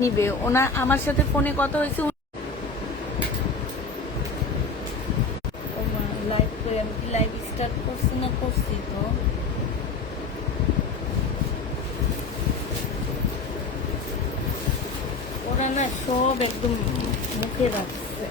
নিবে ওনা আমার সাথে ফোনে কথা হয়েছে লাইভ করে আমি কি লাইভ স্টার্ট করছি না করছি তো ওরা না সব একদম মুখে রাখছে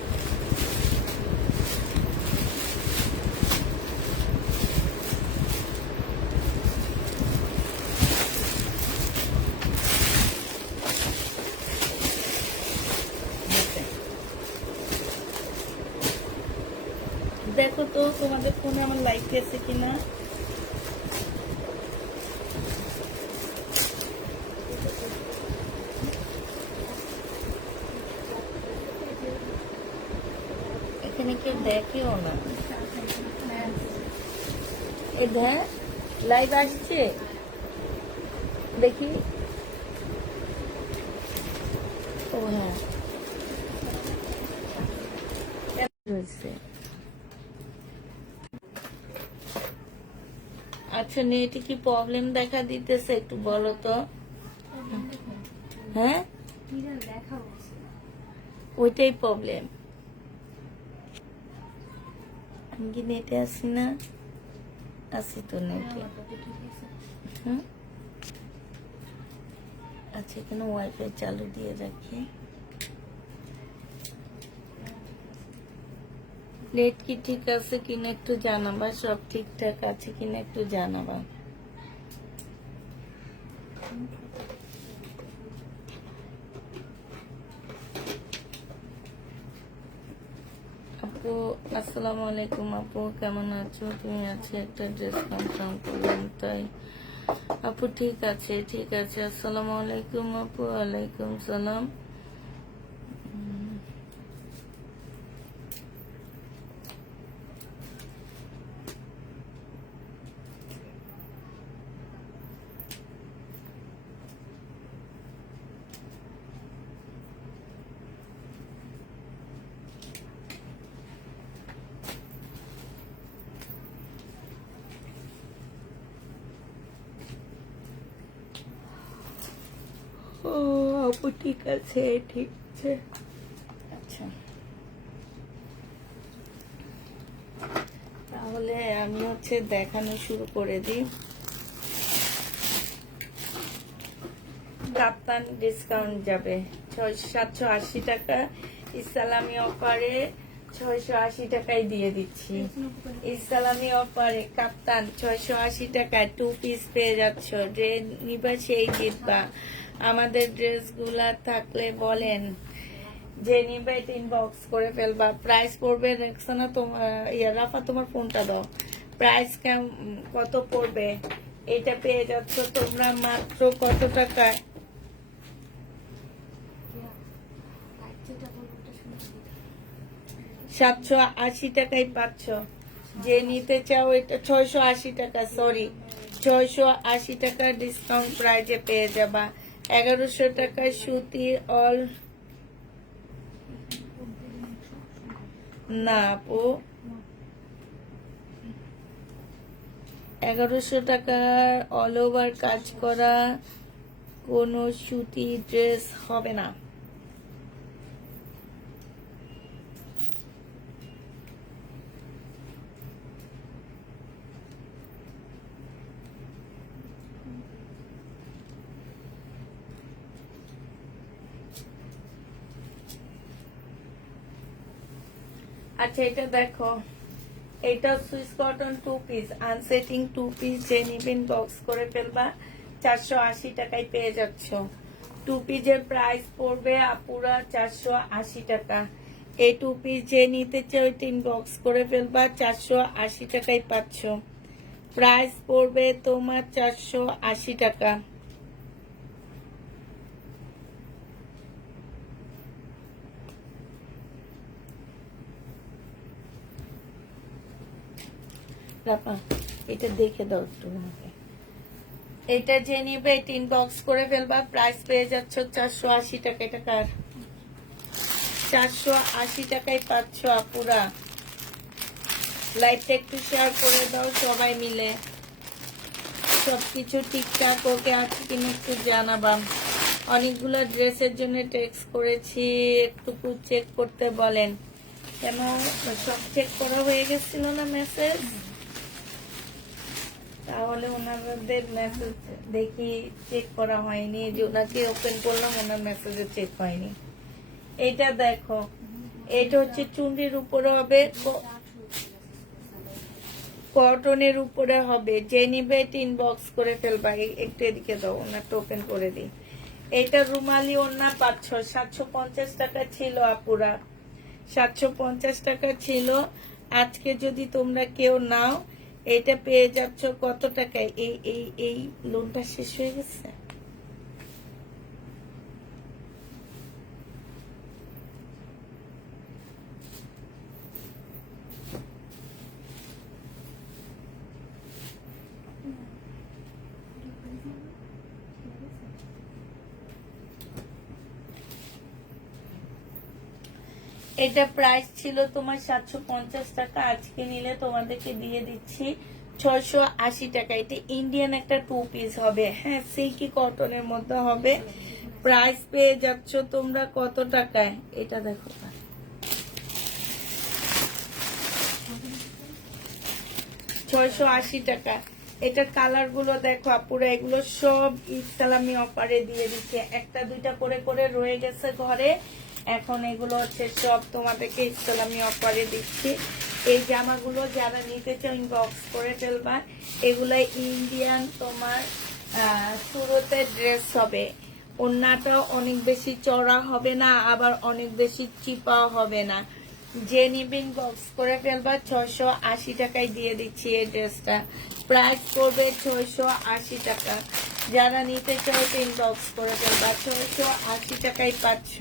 দেখো তো তোমাদের ফোনে আমার লাইভ গেছে কিনা এখানে কেউ দেখেও না এ দেখ লাইভ আসছে দেখি ও হ্যাঁ হয়েছে আচ্ছা নেটে কি প্রবলেম দেখা দিতেছে একটু বলো তো হ্যাঁ ওইটাই প্রবলেম আমি কি নেটে আসি না আসি তো নেটে হুম আচ্ছা এখানে ওয়াইফাই চালু দিয়ে রাখি নেট কি ঠিক আছে কিনা একটু জানাবা সব ঠিকঠাক আছে কিনা একটু জানাবা আপু আসসালামু আলাইকুম আপু কেমন আছো তুমি আজকে একটা ড্রেস কনফার্ম করলাম তাই আপু ঠিক আছে আসসালামু আলাইকুম আপু ওয়ালাইকুম সালাম ও আপু ঠিক আছে আচ্ছা তাহলে আমি দেখানো শুরু করে দিই কাপ্তান ডিসকাউন্ট যাবে 780 টাকা ইসলামী অফারে 680 টাকায় দিয়ে দিচ্ছি ইসলামী অফারে কাপ্তান 680 টাকায় 2 পিস পেয়ে যাচ্ছ যে নিবা সেই জিতবা আমাদের ড্রেসগুলা থাকলে বলেন যে নিবা এটা ইনবক্স করে ফেলবা প্রাইস পড়বে রেক্সানা তোমার রাফা তোমার ফোনটা দাও প্রাইস কত পড়বে এটা পেয়ে যাচ্ছ তোমরা মাত্র কত টাকায় 780 টাকায় পাচ্ছ যে নিতে চাও এটা 680 টাকা সরি 680 টাকা ডিসকাউন্ট প্রাইজে পেয়ে যাবা 1100 টাকায় সুতি অল না আপু 1100 টাকার অল ওভার কাজ করা কোনো সুতি ড্রেস হবে না আচ্ছা এটা দেখো এটা সুইস কটন 2 পিস আনসেটিং 2 পিস যে নিবেন বক্স করে ফেলবা 480 টাকায় পেয়ে যাচ্ছ 2 পিসের প্রাইস পড়বে আপুরা 480 টাকা এই 2 পিস যে নিতে চাও 3 বক্স করে ফেলবা 480 টাকায় পাচ্ছ প্রাইস পড়বে তোমার 480 টাকা এটা দেখে দাও একটু এটা যে নিবে 3 বক্স করে ফেলবা প্রাইস পেয়ে যাচ্ছ 480 টাকা এটা কার 480 টাকায় পাচ্ছ আপুরা লাইভটা একটু শেয়ার করে দাও সবাই মিলে সবকিছু ঠিকঠাক ওকে আছে কিনা একটু জানাবা অনেকগুলো ড্রেসের জন্য টেক্সট করেছি, একটু চেক করতে বলেন। কেন সব চেক করা হয়ে গেছিল না মেসেজ? তাহলে ওনাদের মেসেজ দেখি চেক করা হয়নি, যে ওনাকে ওপেন করলাম ওনার মেসেজে চেক হয়নি। এইটা দেখো, এটা হচ্ছে চুন্ডির উপরে হবে, কটনের উপরে হবে। যে নিবে ইনবক্স করে ফেলবা। একটু এদিকে দাও, ওনারটা ওপেন করে দিই। এটা রুমালি ওনা 750 টাকা ছিল আপুরা, 750 টাকা ছিল। আজকে যদি তোমরা কেউ নাও, এটা পেয়ে যাচ্ছ কত টাকায়? এই লোনটা শেষ হয়ে গেছে। এটা প্রাইস ছিল তোমার 750 টাকা, আজকে নিলে তোমাদেরকে দিয়ে দিচ্ছি 680 টাকা। এটা ইন্ডিয়ান একটা 2 পিস হবে, হ্যাঁ, সিল্কি কটনের মধ্যে হবে। প্রাইস পেয়ে যাচ্ছ তোমরা কত টাকায়? এটা দেখো, 680 টাকা। এটার কালার গুলো দেখো আপুরা, এগুলো সব ইসলামি অফারে দিয়ে দিচ্ছে। একটা দুইটা করে করে রয়ে গেছে ঘরে, এখন এগুলো হচ্ছে সব তোমাদেরকে ইসলামি অফারে দিচ্ছি। এই জামাগুলো যারা নিতে চাও ইনবক্স করে ফেলবা। এগুলো ইন্ডিয়ান তোমার সুরতের ড্রেস হবে। ওড়নাটা অনেক বেশি চড়া হবে না, আবার অনেক বেশি চিপা হবে না। যে নিবিন বক্স করে ফেলবা। 680 টাকায় দিয়ে দিচ্ছি এই ড্রেসটা। প্রাইস পড়বে 680 টাকা। যারা নিতে চাও ইনবক্স করে ফেলবা। 680 টাকায় পাচ্ছ।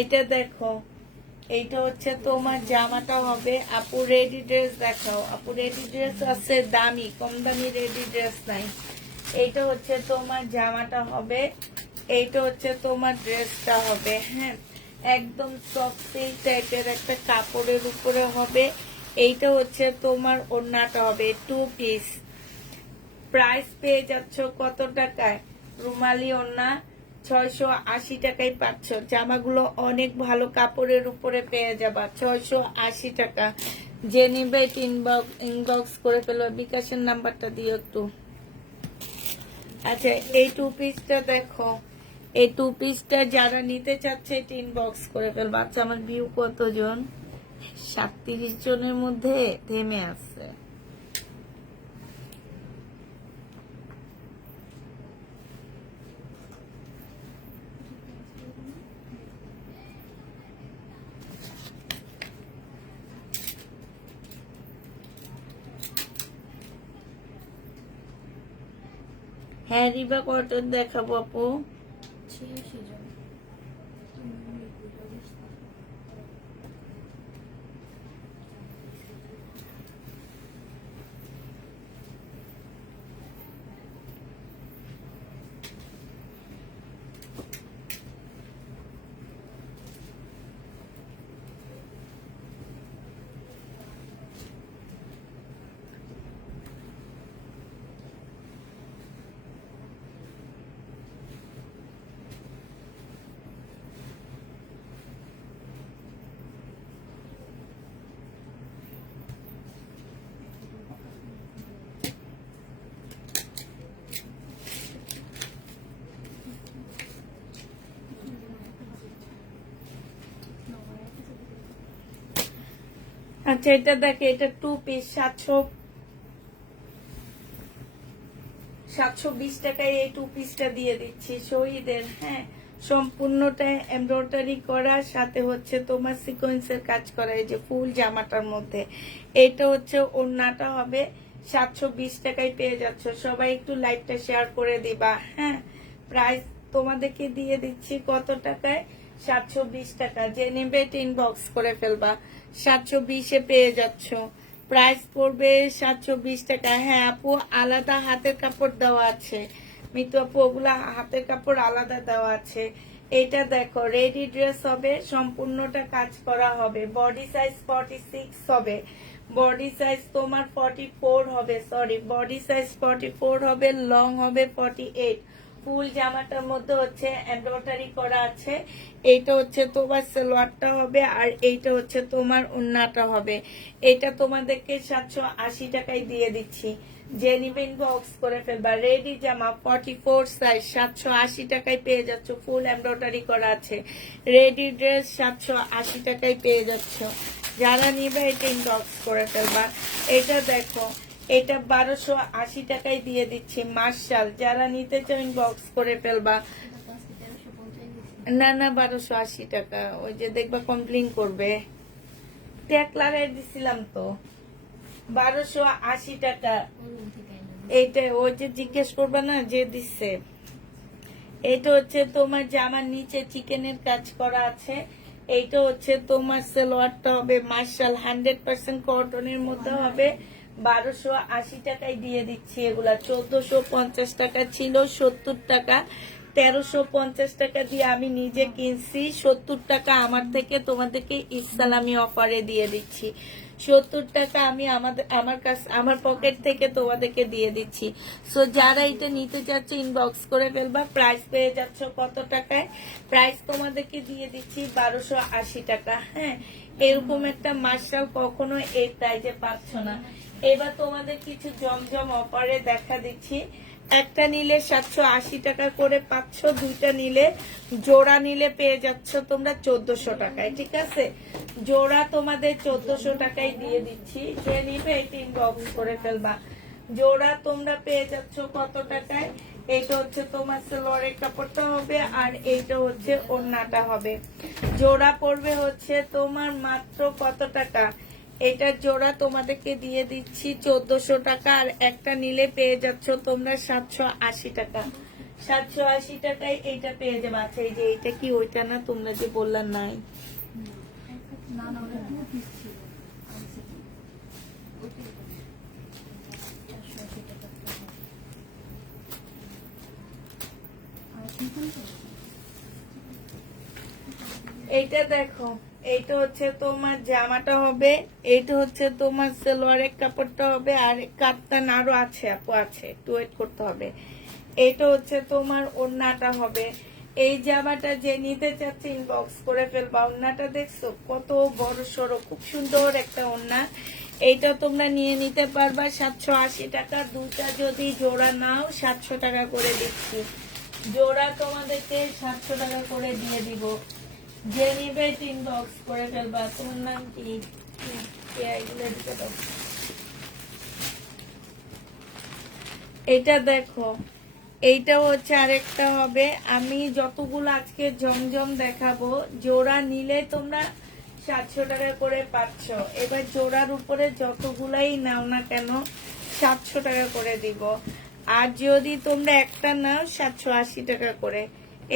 এটা দেখো, এইটা হচ্ছে তোমার জামাটা হবে। আপু রেডি ড্রেস দেখাও। আপু রেডি ড্রেস আছে দামি, কম দামি রেডি ড্রেস নাই। এইটা হচ্ছে তোমার জামাটা হবে, এইটা হচ্ছে তোমার ড্রেসটা হবে। হ্যাঁ, একদম সফট সিল্ক টাইপের একটা কাপড়ের উপরে হবে। এইটা হচ্ছে তোমার ওড়নাটা হবে 2 পিস। প্রাইস পেয়ে যাচ্ছ কত টাকায়? রুমালি ওড়না 680 টাকায় পাচ্ছ। জামাগুলো অনেক ভালো কাপড়ের উপরে পেয়ে যাবা। 680 টাকা। যে নিবে ইনবক্স করে ফেলবে। বিকাশের নাম্বারটা দিও একটু। আচ্ছা, এই 2 পিসটা দেখো, এই 2 পিসটা যারা নিতে চাচ্ছে এটা ইনবক্স করে ফেলবা। আচ্ছা, আমার ভিউ কতজন? 37 জনের মধ্যে থেমে আছে। হ্যাঁ রিবা, কটন দেখাবো আপু। আচ্ছা, এটা দেখে, এটা 2 পিস 720 টাকায় এই 2 পিসটা দিয়ে দিচ্ছি শহীদের। হ্যাঁ, সম্পূর্ণটা এমব্রয়ডারি করা, সাথে হচ্ছে তোমার সিকোয়েন্সের কাজ করা। এই যে ফুল জামাটার মধ্যে এটা হচ্ছে ওড়নাটা হবে। 720 টাকায় পেয়ে যাচ্ছ। সবাই একটু লাইভটা শেয়ার করে দিবা। হ্যাঁ, প্রাইস তোমাদেরকে দিয়ে দিচ্ছি কত টাকায়? 720 টাকা। যে নেবে ইনবক্স করে ফেলবা। 720-এ পেয়ে যাচ্ছ। প্রাইস পড়বে 720 টাকা। হ্যাঁ আপু, আলাদা হাতের কাপড় দেওয়া আছে। মিতু আপু, ওগুলা হাতের কাপড় আলাদা দেওয়া আছে। এটা দেখো, রেডি ড্রেস হবে, সম্পূর্ণটা কাজ করা হবে। বডি সাইজ 46 হবে। বডি সাইজ তোমার 44 হবে, সরি বডি সাইজ 44 হবে, লং হবে 48। ফুল জামাটার মধ্যে হচ্ছে এমব্রয়ডারি করা আছে। এইটা হচ্ছে তোমার সালোয়ারটা হবে, আর এইটা হচ্ছে তোমার ওড়নাটা হবে। এটা তোমাদেরকে 780 টাকায় দিয়ে দিচ্ছি। যে নিবেন বক্স করে ফেলবা। রেডি জামা 44 সাইজ 780 টাকায় পেয়ে যাচ্ছ, ফুল এমব্রয়ডারি করা আছে। রেডি ড্রেস 780 টাকায় পেয়ে যাচ্ছ। যারা নিবে এটা ইনবক্স করে ফেলবা। এটা দেখো, এটা 1280 টাকায় দিয়ে দিচ্ছি। মার্শাল, যারা নিতে চাও ইনবক্স করে ফেলবা। না না 1280 টাকা, ওই যে দেখবা কমপ্লেন করবে। ট্যাগ লাগাই দিছিলাম তো। 1280 টাকা। এইটা ওই যে জিজ্ঞেস করবা না যে দিচ্ছে। এইটা হচ্ছে তোমার জামার নিচে চিকেনের কাজ করা আছে। এইটা হচ্ছে তোমার সালোয়ারটা হবে মার্শাল 100% কটনের মধ্যে হবে। 1280 টাকায় দিয়ে দিচ্ছি এগুলা। 1450 টাকা ছিল, 70 টাকা। 1350 টাকা দিয়ে আমি নিজে কিনছি, 70 টাকা আমার থেকে তোমাদেরকে ইসলামি অফারে দিয়ে দিচ্ছি। 70 টাকা আমি আমার পকেট থেকে তোমাদেরকে দিয়ে দিচ্ছি। সো যারা এটা নিতে চাচ্ছে ইনবক্স করে ফেলবা। প্রাইস পেয়ে যাচ্ছ কত টাকায়? প্রাইস তোমাদেরকে দিয়ে দিচ্ছি 1280 টাকা। হ্যাঁ, এরকম একটা মার্শাল কখনো এই প্রাইজে পাচ্ছ না। এবার তোমাদের কিছু জমজম অফারে দেখা দিচ্ছি। একটা নিলে 780 টাকা করে পাচ্ছ, দুইটা নিলে জোড়া নিলে পেয়ে যাচ্ছ তোমরা 1400 টাকায়। ঠিক আছে, জোড়া তোমাদের 1400 টাকায় দিয়ে দিচ্ছি। যে নিবে এটা ইনবক্স করে ফেলবা। জোড়া তোমরা পেয়ে যাচ্ছ কত টাকায়? এইটা হচ্ছে তোমার সালোয়ারের কাপড়টা হবে, আর এইটা হচ্ছে ওড়নাটা হবে। জোড়া পড়বে হচ্ছে তোমার মাত্র কত টাকা? এটার জোড়া তোমাদেরকে দিয়ে দিচ্ছি 1400 টাকা, আর একটা নিলে পেয়ে যাচ্ছ তোমরা 780 টাকা। 780 টাকায় এইটা পেয়ে যাবে। আচ্ছা, এই যে এইটা কি ওইটা না, তোমরা যে বললা নাই? এইটা দেখো, এইটা হচ্ছে তোমার জামাটা হবে, এইটা হচ্ছে তোমার সালোয়ারের কাপড়টা হবে, আর কাপ্তান আরো আছে আপু, আছে, একটু ওয়েট করতে হবে। এইটা হচ্ছে তোমার ওড়নাটা হবে। এই জামাটা যে নিতে চাচ্ছে ইনবক্স করে ফেলবা। ওড়নাটা দেখছো কত বড় সড়ো, খুব সুন্দর একটা ওড়না। এইটা তোমরা নিয়ে নিতে পারবা 780 টাকা। দুটা যদি জোড়া নাও 700 টাকা করে দিচ্ছি। জোড়া তোমাদেরকে 700 টাকা করে দিয়ে দিব। যে নিবে ইনবক্স করে ফেলবা। তোমার নাম কি? এটা দেখো, এইটা হচ্ছে আরেকটা হবে। আমি যতগুলো আজকে জমজম দেখাবো, জোড়া নিলে তোমরা 700 টাকা করে পাচ্ছ। এবার জোড়ার উপরে যতগুলাই নাও না কেন 700 টাকা করে দিব। আর যদি তোমরা একটা নাও 780 টাকা করে।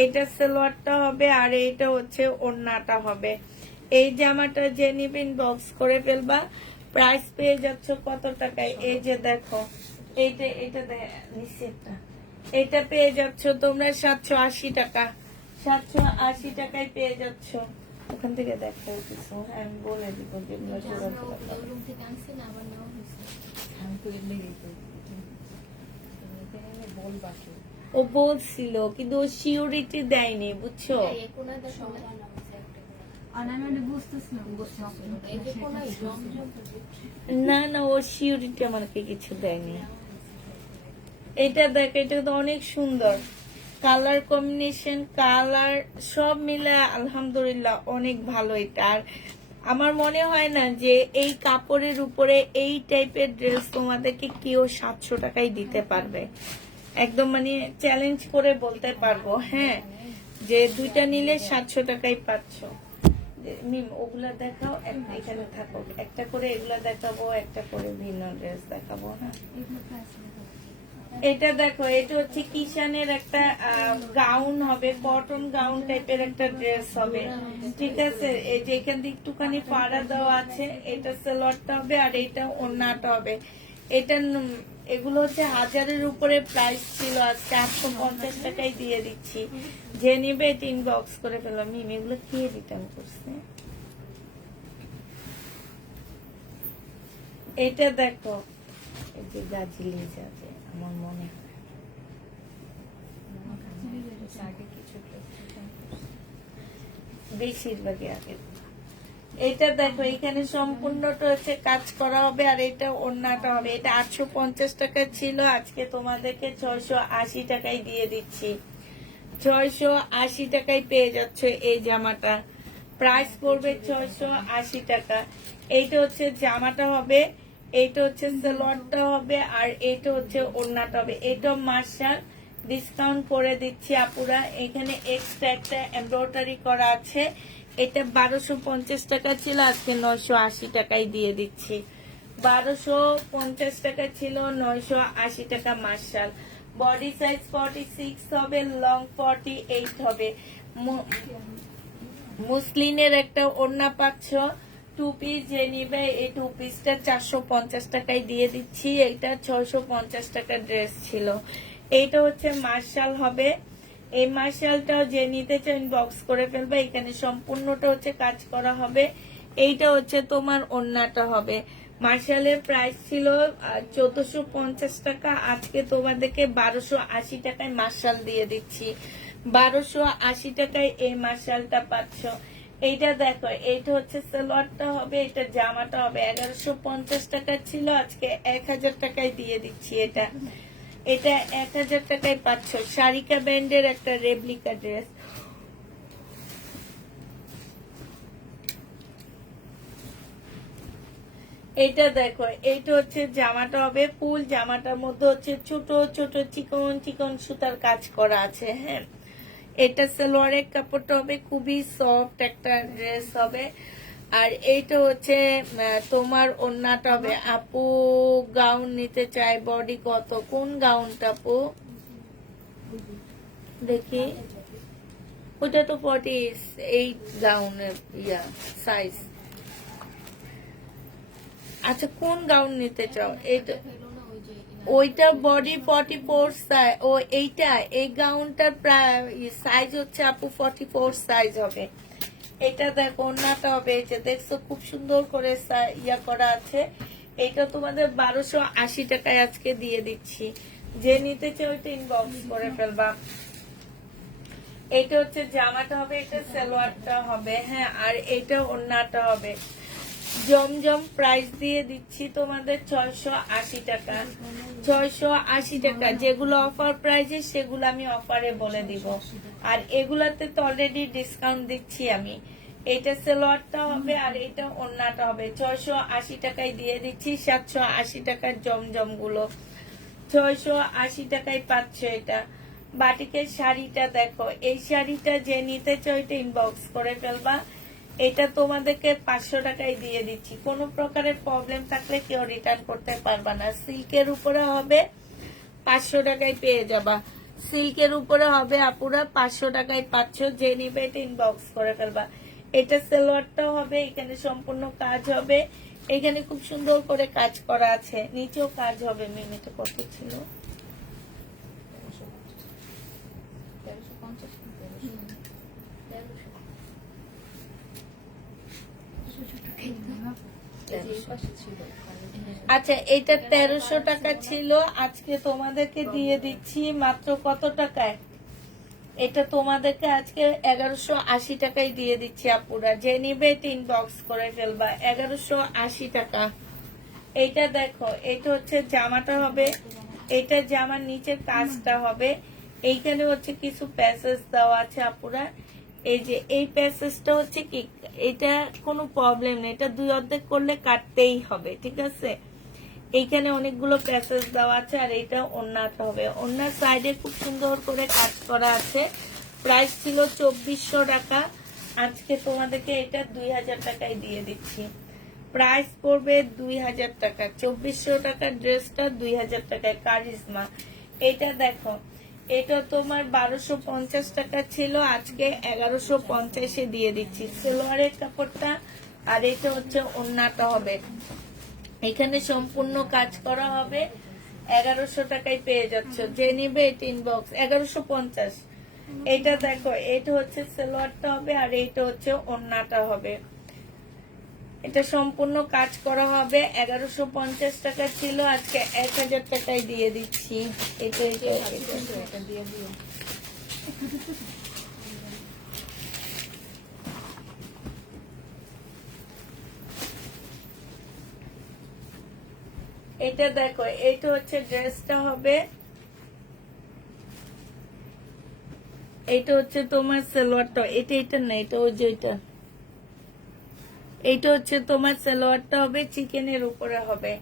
এইটা সালোয়ারটা হবে, আর এইটা হচ্ছে ওড়নাটা হবে। এই জামাটা যে নিবেন বক্স করে ফেলবা। প্রাইস পেয়ে যাচ্ছ কত টাকায়? এই যে দেখো, এইটা নিচেরটা, এটা পেয়ে যাচ্ছ তোমরা 780 টাকা। 780 টাকায় পেয়ে যাচ্ছ। ওখান থেকে দেখো কিছু, আমি বলে দিব যেগুলো জোড়া ও বলছিল, কিন্তু ও সিওরিটি দেয়নি, বুঝছো? না না, ও সিওরিটি আমাকে কিছু দেয়নি। এটা দেখ, এটা তো অনেক সুন্দর কালার কম্বিনেশন, কালার সব মিলে আলহামদুলিল্লাহ অনেক ভালো এটা। আর আমার মনে হয় না যে এই কাপড়ের উপরে এই টাইপের ড্রেস তোমাদেরকে কেউ 700 টাকায় দিতে পারবে। একদম মানে চ্যালেঞ্জ করে বলতে পারবো, হ্যাঁ, যে দুইটা নিলে 700 টাকায় পাচ্ছ। মিম ওগুলা দেখাও, এখানে থাকো, একটা করে এগুলা দেখাবো, একটা করে ভিন্ন ড্রেস দেখাবো। হ্যাঁ, এটা দেখো, এটা হচ্ছে কিষানের একটা গাউন হবে, কটন গাউন টাইপের একটা ড্রেস হবে। ঠিক আছে, এই যে এখান থেকে একটুখানি পাড়া দেওয়া আছে। এটা সালোয়ারটা হবে, আর এটা ওড়নাটা হবে। এটা এগুলো হচ্ছে 1000-এর উপরে প্রাইস ছিল, আজকে 850 টাকায় দিয়ে দিচ্ছি। যে নিবে এটা ইনবক্স করে ফেললাম। মিম এগুলো কি রিটার্ন করছে? এটা দেখো, এই যে গাজলি যাবে আমার মনে হয়, বেশিরভাগই আগে। এটা দেখো, এখানে সম্পূর্ণটা হচ্ছে কাজ করা হবে, আর এটা ওড়নাটা হবে। এটা 850 টাকা ছিল, আজকে তোমাদেরকে 680 টাকায় দিয়ে দিচ্ছি। 680 টাকায় পেয়ে যাচ্ছে এই জামাটা। প্রাইস পড়বে 680 টাকা। এইটা হচ্ছে জামাটা হবে, এইটা হচ্ছে সালোয়ারটা হবে, আর এইটা হচ্ছে ওড়নাটা হবে। এটা মার্শাল ডিসকাউন্ট করে দিচ্ছি আপুরা। এখানে এক্সট্রা একটা এমব্রয়ডারি করা আছে। এটা 1250 টাকা ছিল, আজকে 980 টাকায় দিয়ে দিচ্ছি। 1250 টাকা ছিল, 980 টাকা মার্শাল। বডি সাইজ 46 হবে, লং 48 হবে। মুসলিনের একটা ওড়না পাচ্ছ, 2 পিস যে নিবে এই 2 পিসটা 450 টাকায় দিয়ে দিচ্ছি। এইটা 650 টাকা ড্রেস ছিল। এইটা হচ্ছে মার্শাল হবে। এই মার্শালটাও যে নিতে চান বক্স করে ফেলবে। এখানে সম্পূর্ণটা হচ্ছে কাজ করা হবে। এইটা হচ্ছে তোমার ওড়নাটা হবে। মার্শালের প্রাইস ছিল 1450 টাকা, আজকে তোমাদেরকে 1280 টাকায় মার্শাল দিয়ে দিচ্ছি। 1280 টাকায় এই মার্শালটা পাচ্ছ। এইটা দেখো, এইটা হচ্ছে সালোয়ারটা হবে, এটা জামাটা হবে। 1150 টাকা ছিল, আজকে 1000 টাকায় দিয়ে দিচ্ছি। এটা 1000 টাকায় পাচ্ছ। সারিকা ব্র্যান্ডের একটা রেপ্লিকা ড্রেস। এইটা দেখো, এইটা হচ্ছে জামাটা হবে। ফুল জামাটার মধ্যে হচ্ছে ছোট ছোট চিকন চিকন সুতার কাজ করা আছে। হ্যাঁ, এটা সালোয়ারের কাপড়টা হবে, খুবই সফট একটা ড্রেস হবে। আর এইটা হচ্ছে তোমার ওড়নাটা হবে। আপু গাউন নিতে চাই, বডি কত, কোন গাউনটা আপু দেখি? ওটা তো 48 গাউনের সাইজ। আচ্ছা, কোন গাউন নিতে চাও? এইটা, ওইটা বডি 44 সাইজ। ও এইটা, এই গাউনটার সাইজ হচ্ছে আপু 44 সাইজ হবে। এটা দেখো, ওড়নাটা হবে, এই যে দেখছো খুব সুন্দর করে করা আছে। এটা তোমাদের 1280 টাকায় আজকে দিয়ে দিচ্ছি। যে নিতে চাও ওইটা ইনবক্স করে ফেলবা। এটা হচ্ছে জামাটা হবে, এটা সালোয়ারটা হবে। হ্যাঁ, আর এটা ওড়নাটা হবে। জমজম প্রাইস দিয়ে দিচ্ছি তোমাদের 680 টাকা। 680 টাকা। যেগুলো অফার প্রাইজে সেগুলো আমি অফারে বলে দিব, আর এগুলাতে তো অলরেডি ডিসকাউন্ট দিচ্ছি আমি। এটা সালোয়ারটা হবে, আর এটা ওড়নাটা হবে। 680 টাকায় দিয়ে দিচ্ছি। 780 টাকার জমজম গুলো 680 টাকায় পাচ্ছ। এটা বাটিকের শাড়িটা দেখো, এই শাড়িটা যে নিতে চাও এটা ইনবক্স করে ফেলবা। এটা তোমাদেরকে 500 টাকায় দিয়ে দিচ্ছি। কোনো প্রকারের প্রবলেম থাকলে কেউ রিটার্ন করতে পারবা না। সিল্কের উপরে হবে, 500 টাকায় পেয়ে যাবা। সিল্কের উপরে হবে আপুরা, 500 টাকায় পাচ্ছ। যে নিবে এটা ইনবক্স করে ফেলবা। এটা সালোয়ারটা হবে, এখানে সম্পূর্ণ কাজ হবে। এখানে খুব সুন্দর করে কাজ করা আছে, নিচেও কাজ হবে। মিনিটে কত ছিল? আচ্ছা, এটা 1300 টাকা ছিল, আজকে তোমাদেরকে দিয়ে দিচ্ছি মাত্র কত টাকায়? এটা তোমাদেরকে আজকে 1180 টাকায় দিয়ে দিচ্ছি আপুরা। যে নিবে ইনবক্স করে ফেলবা। 1180 টাকা। এইটা দেখো, এটা হচ্ছে জামাটা হবে, এটা জামার নিচের কাজটা হবে। এইখানে হচ্ছে কিছু প্যাসেজ দেওয়া আছে আপুরা। এই যে এই প্যাসেজটা হচ্ছে কি, এটা কোনো প্রবলেম নেই, এটা 2 অর্ধেক করলে কাটতেই হবে, ঠিক আছে? এইখানে অনেকগুলো প্যাসেজ দেওয়া আছে। আর এটা ওড়নাটা হবে, ওড়নার সাইডে খুব সুন্দর করে কাজ করা আছে। প্রাইস ছিল 2400 টাকা, আজকে তোমাদেরকে এটা 2000 টাকায় দিয়ে দিচ্ছি। প্রাইস পড়বে 2000 টাকা। 2400 টাকার ড্রেসটা 2000 টাকায়। কারিজমা, এটা দেখো, এটা তোমার 1250 টাকা ছিল, আজকে 1150-এ দিয়ে দিচ্ছি। সালোয়ারের কাপড়টা, আর এটা হচ্ছে ওড়নাটা হবে। এখানে সম্পূর্ণ কাজ করা হবে। 1100 টাকায় পেয়ে যাচ্ছ। যে নিবে এটা ইনবক্স। 1150। এটা দেখো, এটা হচ্ছে সালোয়ারটা হবে, আর এইটা হচ্ছে ওড়নাটা হবে। এটা সম্পূর্ণ কাজ করা হবে। 1150 টাকা ছিল, আজকে 1000 টাকায় দিয়ে দিচ্ছি। এটা দিয়ে দিও। এটা দেখো, এটা হচ্ছে ড্রেসটা হবে, এটা হচ্ছে তোমার সালোয়ারটা, এটা না, এটা ওই যে এটা হচ্ছে তোমার সালোয়ারটা হবে, চিকেনের উপরে হবে।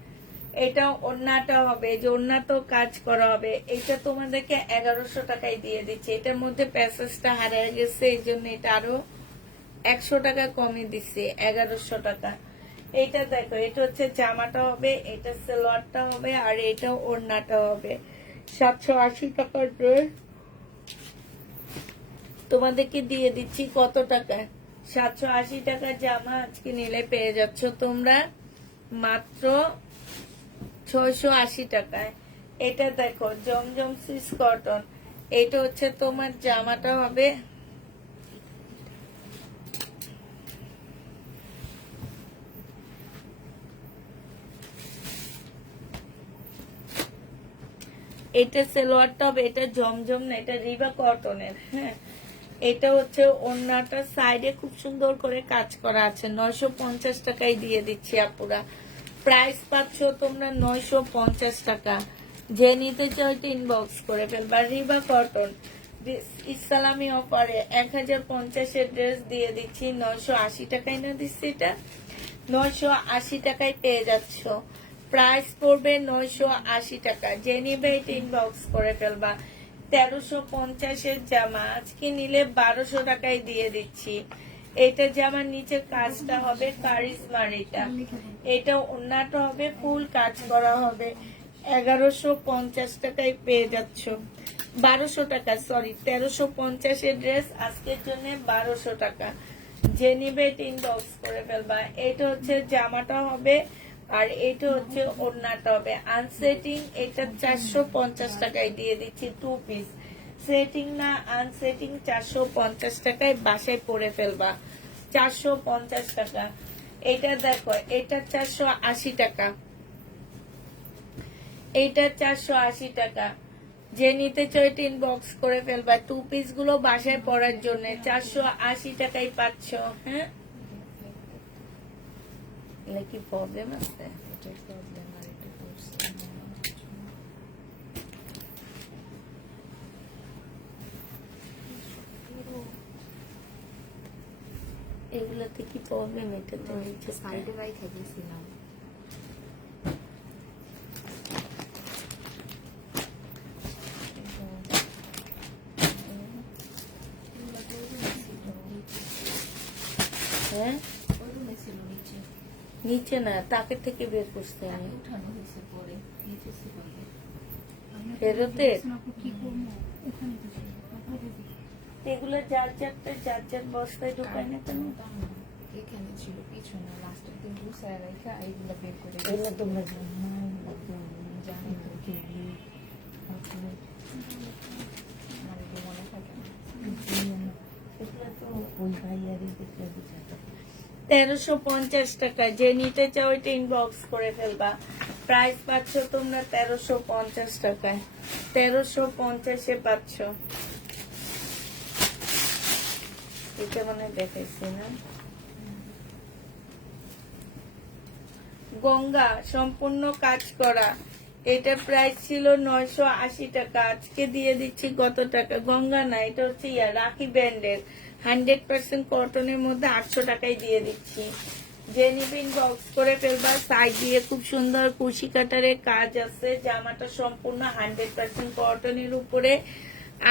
এটা ওড়নাটা হবে, যে ওড়নাতেও কাজ করা হবে। এটা তোমাদেরকে 1100 টাকায় দিয়ে দিচ্ছি। এটার মধ্যে প্যাসেজটা হারিয়ে গেছে, এই জন্য এটা আরো 100 টাকা কমে দিচ্ছে, 1100 টাকা। এটা দেখো, এটা হচ্ছে জামাটা হবে, এটা সালোয়ারটা হবে, আর এটা ওড়নাটা হবে। 780 টাকার ড্রেস তোমাদেরকে দিয়ে দিচ্ছি কত টাকায়? 780 টাকার জামা আজকে নিলে পেয়ে যাচ্ছ তোমরা মাত্র 680 টাকায়। এটা দেখো, জমজম সুইস কটন, এটা হচ্ছে তোমার জামাটা হবে, এটা সালোয়ারটা হবে, এটা জমজম না, এটা রিবা কটনের। হ্যাঁ, এটা হচ্ছে ওড়নাটা সাইডে খুব সুন্দর করে কাজ করা আছে। 950 টাকায় দিয়ে দিচ্ছি আপুরা। প্রাইস পাচ্ছ তোমরা 950 টাকা। যে নিতে চাও ইনবক্স করে ফেলবা। রিবা কটন ইসলামি অফারে 1050 এর ড্রেস দিয়ে দিচ্ছি 980 টাকায়। না দিচ্ছি এটা 980 টাকায় পেয়ে যাচ্ছ। প্রাইস পড়বে 980 টাকা। যে নিবে এটা ইনবক্স করে ফেলবা। 1350 এর জামা আজকে নিলে 1200 টাকায় দিয়ে দিচ্ছি। এটা জামার নিচে কাজটা হবে কারিজমার, এটা ওড়নাটা হবে, ফুল কাজ করা হবে। 1150 টাকায় পেয়ে যাচ্ছ। 1200 টাকা, সরি, 1350 এর ড্রেস আজকের জন্য 1200 টাকা। যে নিবে এটা ইনবক্স করে ফেলবা। এটা হচ্ছে জামাটা হবে, আর এটা হচ্ছে ওড়নাটা হবে। আনসেটিং এটা 450 টাকায় দিয়ে দিচ্ছি 2 পিস। সেটিং না আনসেটিং 450 টাকায় বাসায় পরে ফেলবা। 450 টাকা। এটা দেখো, এটা 480 টাকা, এইটা 480 টাকা। যে নিতে চাই ইনবক্স করে ফেলবা। 2 পিস গুলো বাসায় পরার জন্য 480 টাকায় পাচ্ছ। হ্যাঁ, কি প্রবলেম আছে? এগুলাতে কি প্রবলেম? এটাতে নিচে সাইডে রাইখা দিয়েছিলাম। হ্যাঁ, নিচে না, তাকের থেকে বের করতে আমি ফেরতে। এগুলো যার যার বস্তায় ঢুকায় না কেন? এখানে ছিল পিছনে, লাস্টের দিন গুছায় রাখা এইগুলো বের করে। এগুলো তোমরা জানি তো কি মনে থাকে না। এগুলো তো ওই ভাইয়ারই দেখলে বুঝাতে। 1350 টাকা। যে নিতে চাও এটা ইনবক্স করে ফেলবা। প্রাইস পাচ্ছ তোমরা 1350 টাকায়। 1350 এ পাচ্ছ। এটা মানে দেখাইছি না? গঙ্গা সম্পূর্ণ কাজ করা, এটা প্রাইস ছিল 980 টাকা, আজকে দিয়ে দিচ্ছি কত টাকা? গঙ্গা না, এটা হচ্ছে রাখি ব্র্যান্ডের 100% কটনের মধ্যে 800 টাকায় দিয়ে দিচ্ছি। যে নিবিন বক্স করে ফেলবা। সাইড দিয়ে খুব সুন্দর কুশি কাটারের কাজ আছে। জামাটা সম্পূর্ণ 100% কটনের উপরে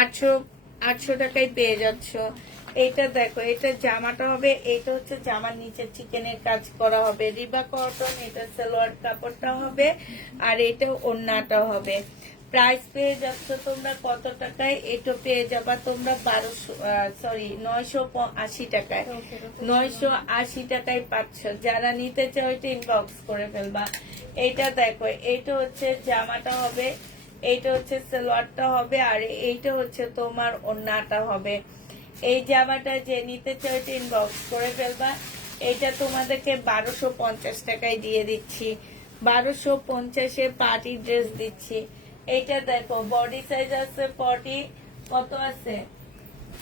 800 টাকায় পেয়ে যাচ্ছ। এটা দেখো, এটা জামাটা হবে, এটা হচ্ছে জামার নিচে চিকেনের কাজ করা হবে, রিবা কটন। এটা সালোয়ার কাপড়টা হবে, আর এটা ওড়নাটা হবে। প্রাইস পেয়ে যাচ্ছ তোমরা কত টাকায়? এটা পেয়ে যাবা তোমরা 980 টাকায়। 980 টাকায় পাচ্ছ। যারা নিতে চাও এটা ইনবক্স করে ফেলবা। এটা দেখো, এটা হচ্ছে জামাটা হবে, এইটা হচ্ছে সালোয়ারটা হবে, আর এইটা হচ্ছে তোমার ওড়নাটা হবে। এই জামাটা যে নিতে চাও ইনবক্স করে ফেলবা। এটা তোমাদেরকে 1250 টাকায় দিয়ে দিচ্ছি। 1250-এ পার্টি ড্রেস দিচ্ছি। এটা দেখো বডি সাইজ আছে 40, কত আছে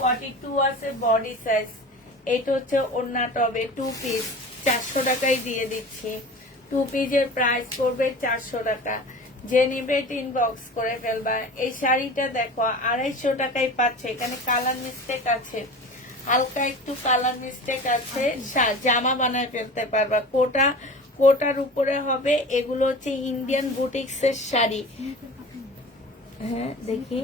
42 আছে বডি সাইজ। এটা হচ্ছে ওড়না টবে 2 পিস 400 টাকায় দিয়ে দিচ্ছি। 2 পিসের প্রাইস পড়বে 400 টাকা। যে নিবে ইনবক্স করে ফেলবা। এই শাড়িটা দেখো 250 টাকায় পাচ্ছে। এখানে কালার মিস্টেক আছে, হালকা একটু কালার মিস্টেক আছে, জামা বানায় ফেলতে পারবা। কোটার উপরে হবে। এগুলো হচ্ছে ইন্ডিয়ান বুটিক্স এর শাড়ি। হ্যাঁ দেখি,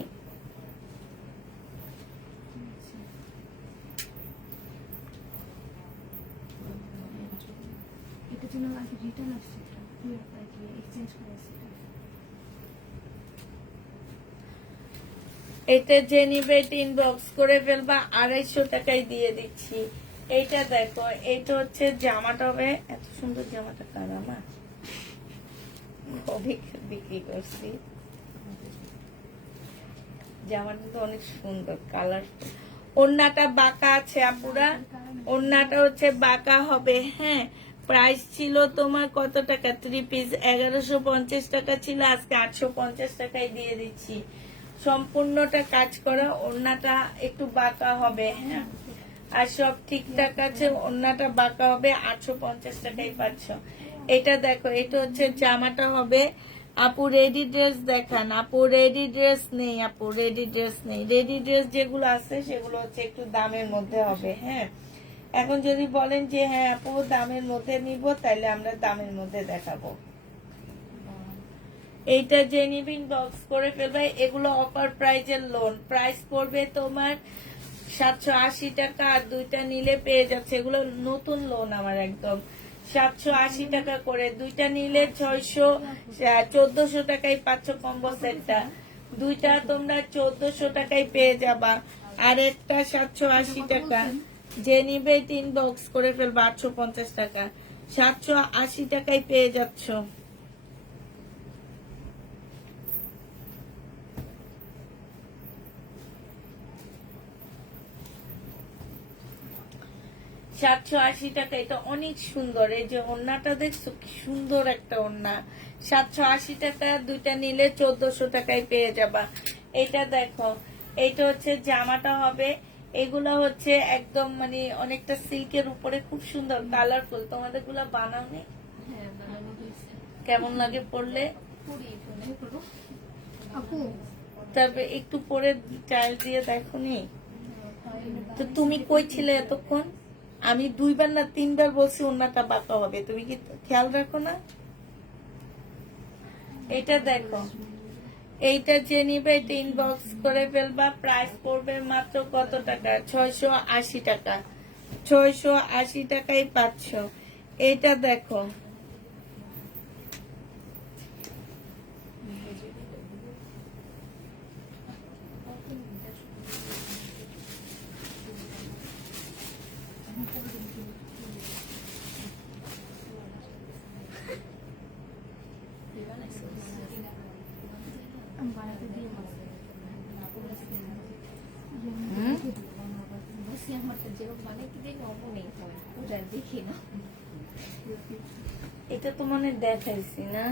এটা যে নিবে ইনবক্স করে ফেলবা। 250 টাকায় দিয়ে দিচ্ছি। এইটা দেখো, এটা হচ্ছে জামাটা হবে, এত সুন্দর জামাটা কার আমার, বিক্রি করছি। জামাটা তো অনেক সুন্দর কালার। ওড়নাটা বাঁকা আছে আপুরা, ওড়নাটা হচ্ছে বাঁকা হবে। হ্যাঁ, প্রাইস ছিল তোমার কত টাকা, 3 পিস 1150 টাকা ছিল, আজকে 850 টাকায় দিয়ে দিচ্ছি। সম্পূর্ণটা কাজ করা, ওড়নাটা একটু বাঁকা হবে। হ্যাঁ, আর সব ঠিকঠাক আছে, ওড়নাটা বাঁকা হবে। 850 টাকায় পাচ্ছ। এটা দেখো, এটা হচ্ছে জামাটা হবে। আপু রেডি ড্রেস দেখান। আপু রেডি ড্রেস নেই, আপু রেডি ড্রেস নেই। রেডি ড্রেস যেগুলো আছে সেগুলো হচ্ছে একটু দামের মধ্যে হবে। হ্যাঁ, এখন যদি বলেন যে হ্যাঁ আপু দামের মধ্যে নিব, তাহলে আমরা দামের মধ্যে দেখাবো। এইটা যে নিবিন বক্স করে ফেলবে। এগুলো অফার প্রাইজের লোন, প্রাইস পড়বে তোমার 780 টাকা। আর দুইটা নিলে পেয়ে যাচ্ছে, এগুলো নতুন লোন আমার একদম। 780 টাকা করে দুইটা নিলে 1400 টাকায় পাচ্ছ কম্বো সেটটা। দুইটা তোমরা 1400 টাকায় পেয়ে যাবা। আর একটা 780 টাকা। যে নিবে 3 বক্স করে ফেলবা 850 টাকা। 780 টাকায় পেয়ে যাচ্ছ। টাকা। এটা অনেক সুন্দর। এই যে ওড়নাটা দেখছো কি সুন্দর একটা ওড়না। 780 টাকা, দুইটা নিলে 1400 টাকায় পেয়ে যাবা। এটা দেখো, এটা হচ্ছে জামাটা হবে। এগুলা হচ্ছে একদম মানে অনেকটা সিল্কের উপরে, খুব সুন্দর কালারফুল। তোমাদের গুলা বানাও নি? কেমন লাগে পরলে? তবে একটু পরে ট্রায়াল দিয়ে দেখো নি। তো তুমি কই ছিলে এতক্ষণ? আমি 2বার না 3বার বলছি ওড়নাটা বাঁকা হবে, তুমি কি খেয়াল রাখো না? এটা দেখো, এইটা যে নিবে এটা ইনবক্স করে ফেলবা। প্রাইস পড়বে মাত্র কত টাকা, 680 টাকা। 680 টাকায় পাচ্ছ। এটা দেখো, এটা তো মানে দেখাইছি না।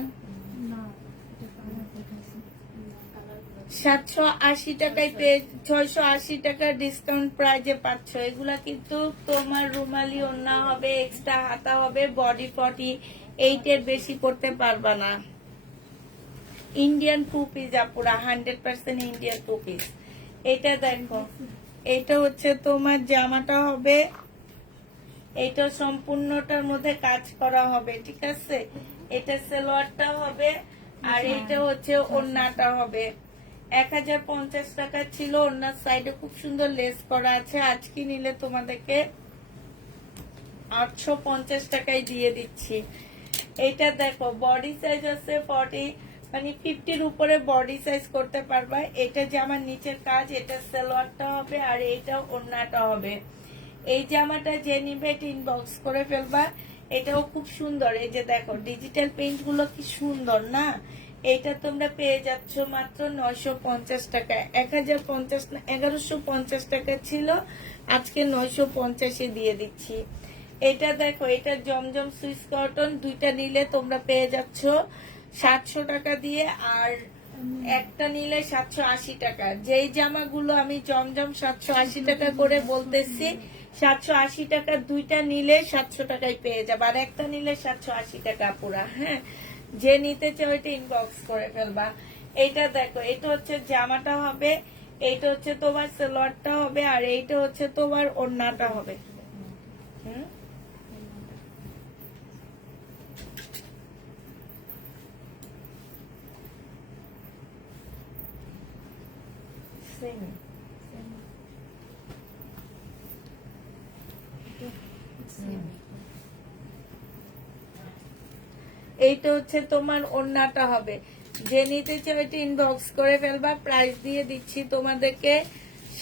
780 টাকায় পেয়ে 680 টাকা ডিসকাউন্ট প্রাইজে পাচ্ছ। এগুলা কিন্তু তোমার রুমালি ওড়না হবে, এক্সট্রা হাতা হবে, বডি 48-এর বেশি করতে পারবা না। ইন্ডিয়ান 2 পিস আপুরা, 100% ইন্ডিয়ান 2 পিস। এটা দেখো, এটা হচ্ছে তোমার জামাটা হবে। এটা সম্পূর্ণটার মধ্যে কাজ করা হবে, ঠিক আছে। এটা সালোয়ারটা হবে, আর এটা হচ্ছে ওড়নাটা হবে। 1050 টাকা ছিল। ওড়নার সাইডে খুব সুন্দর লেস করা আছে। আজকে নিলে তোমাদেরকে 850 টাকায় দিয়ে দিচ্ছি। এটা দেখো, বডি সাইজ আছে 40, মানে 50-র উপরে বডি সাইজ করতে পারবা। এটা জামার নিচের কাজ, এটা সালোয়ারটা হবে, আর এইটা ওড়নাটা হবে। এই জামাটা যে নিবে ইনবক্স করে ফেলবা। এটাও খুব সুন্দর। এই যে দেখো ডিজিটাল প্রিন্ট গুলো কি সুন্দর না। এটা তোমরা পেয়ে যাচ্ছ মাত্র 950 টাকা। 1150 টাকা ছিল, আজকে 950-এ দিয়ে দিচ্ছি। এটা দেখো, এটা জমজম সুইস কটন, দুইটা নিলে তোমরা পেয়ে যাচ্ছ 700 টাকা দিয়ে, আর একটা নিলে 780 টাকা। যেই জামাগুলো আমি জমজম 780 টাকা করে বলতেছি, 780 টাকা দুইটা নিলে 700 টাকায় পেয়ে যাবে, আর একটা নিলে 780 টাকা পুরা। হ্যাঁ, যে নিতে চাও এটা ইনবক্স করে ফেলবা। এইটা দেখো, এটা হচ্ছে জামাটা হবে, এইটা হচ্ছে তোমার সালোয়ারটা হবে, আর এইটা হচ্ছে তোমার ওড়নাটা হবে। হুম, same. এইটা হচ্ছে তোমার ওড়নাটা হবে। যে নিতে চাও এটা ইনবক্স করে ফেলবা। প্রাইস দিয়ে দিচ্ছি তোমাদেরকে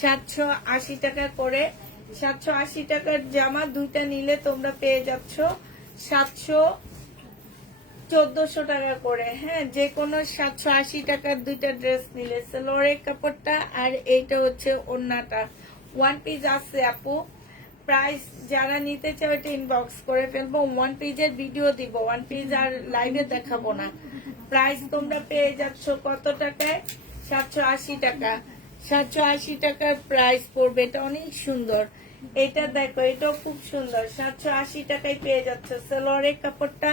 780 টাকা করে। 780 টাকার জামা দুইটা নিলে তোমরা পেয়ে যাচ্ছ 1400 টাকা করে। হ্যাঁ, যে কোনো 780 টাকার দুইটা ড্রেস নিলে, সালোয়ারের কাপড়টা আর এইটা হচ্ছে ওড়নাটা। ওয়ান পিস আছে আপু, প্রাইস যারা নিতে চাও এটা ইনবক্স করে ফেলবো। ওয়ান পিসের ভিডিও দিব, ওয়ান পিস আর লাইভে দেখাবো না। প্রাইস তোমরা পেয়ে যাচ্ছ কত টাকায়? 780 টাকা। 780 টাকার প্রাইস পড়বে। এটা অনেক সুন্দর। এটা দেখো, এটাও খুব সুন্দর। 780 টাকায় পেয়ে যাচ্ছ সালোয়ারের কাপড়টা,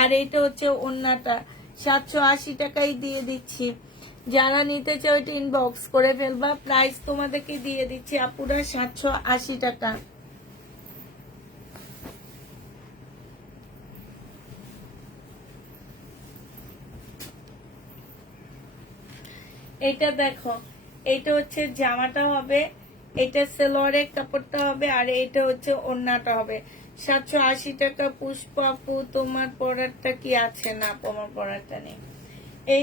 আর এটা হচ্ছে ওড়নাটা। 780 টাকায় দিয়ে দিচ্ছি। যারা নিতে চাও এটা ইনবক্স করে ফেলবা। প্রাইস তোমাদেরকে দিয়ে দিচ্ছি আপুরা 780 টাকা। এটা দেখো, এটা হচ্ছে জামাটা হবে, এটা সালোয়ারের কাপড়টা হবে, আর এটা হচ্ছে ওড়নাটা হবে। 780 টাকা। পুষ্পা আপু তোমার পরারটা কি আছে? না, তোমার পরারটা নেই। এই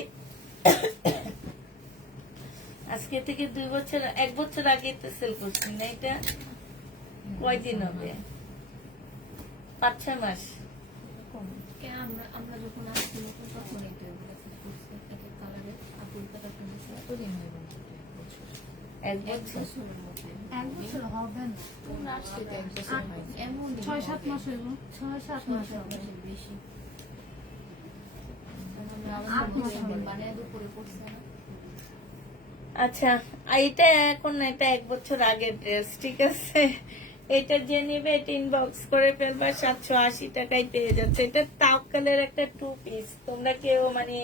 আজকে থেকে 2 বছর, 1 বছর আগে তো সেল করছি না। এটা কয়দিন হবে? 5-6 মাস। আমরা যখন আসছি তখন একটু কালারের আপুর কালার কতদিন হয়ে গেল? 1 বছর। 1 বছর হবে না, তোমরা আসছে তো 1 বছর হয়নি, এমন 6-7 মাস হইব, 6-7 মাস হবে। বেশি মানে দুপুরে পড়ছে না। আচ্ছা, এটা এখন এটা 1 বছর আগের ড্রেস, ঠিক আছে। এটা যে নিবে এটা ইনবক্স করে ফেলবা। 780 টাকায় পেয়ে যাচ্ছে। এটা তাওকালের একটা 2 পিস। তোমরা কেউ মানে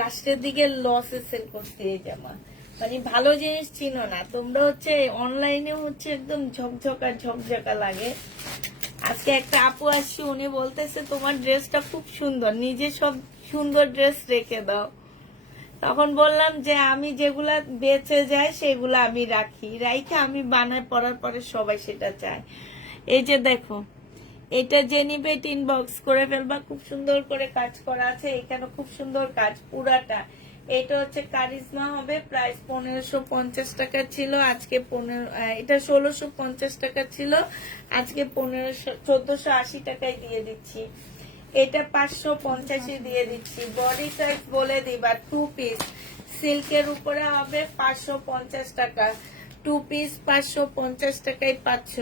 লাস্টের দিকে লসে সেল করতে এই জামা, মানে ভালো জিনিস চিনো না তোমরা। হচ্ছে অনলাইনে হচ্ছে একদম ঝকঝকা লাগে। আজকে একটা আপু আসছি, উনি বলতেছে তোমার ড্রেসটা খুব সুন্দর, নিজে সব সুন্দর ড্রেস রেখে দাও। তখন বললাম যে আমি যেগুলা বেঁচে যায় সেগুলা আমি রাখি আমি বানায়, পরার পরে সবাই সেটা চায়। এই যে দেখো, এটা যে নিবে এটা ইনবক্স করে ফেলবা। খুব সুন্দর করে কাজ করা আছে, এখানে খুব সুন্দর কাজ পুরাটা। এটা হচ্ছে কারিজমা হবে। প্রাইস 1550 টাকা ছিল, আজকে এটা 1650 টাকা ছিল, আজকে 1480 টাকায় দিয়ে দিচ্ছি। এটা 550 দিয়ে দিচ্ছি। বডি সাইজ বলে দিবা। 2 পিস সিল্কের উপরে হবে 550 টাকা। 2 পিস 550 টাকায় পাচ্ছ।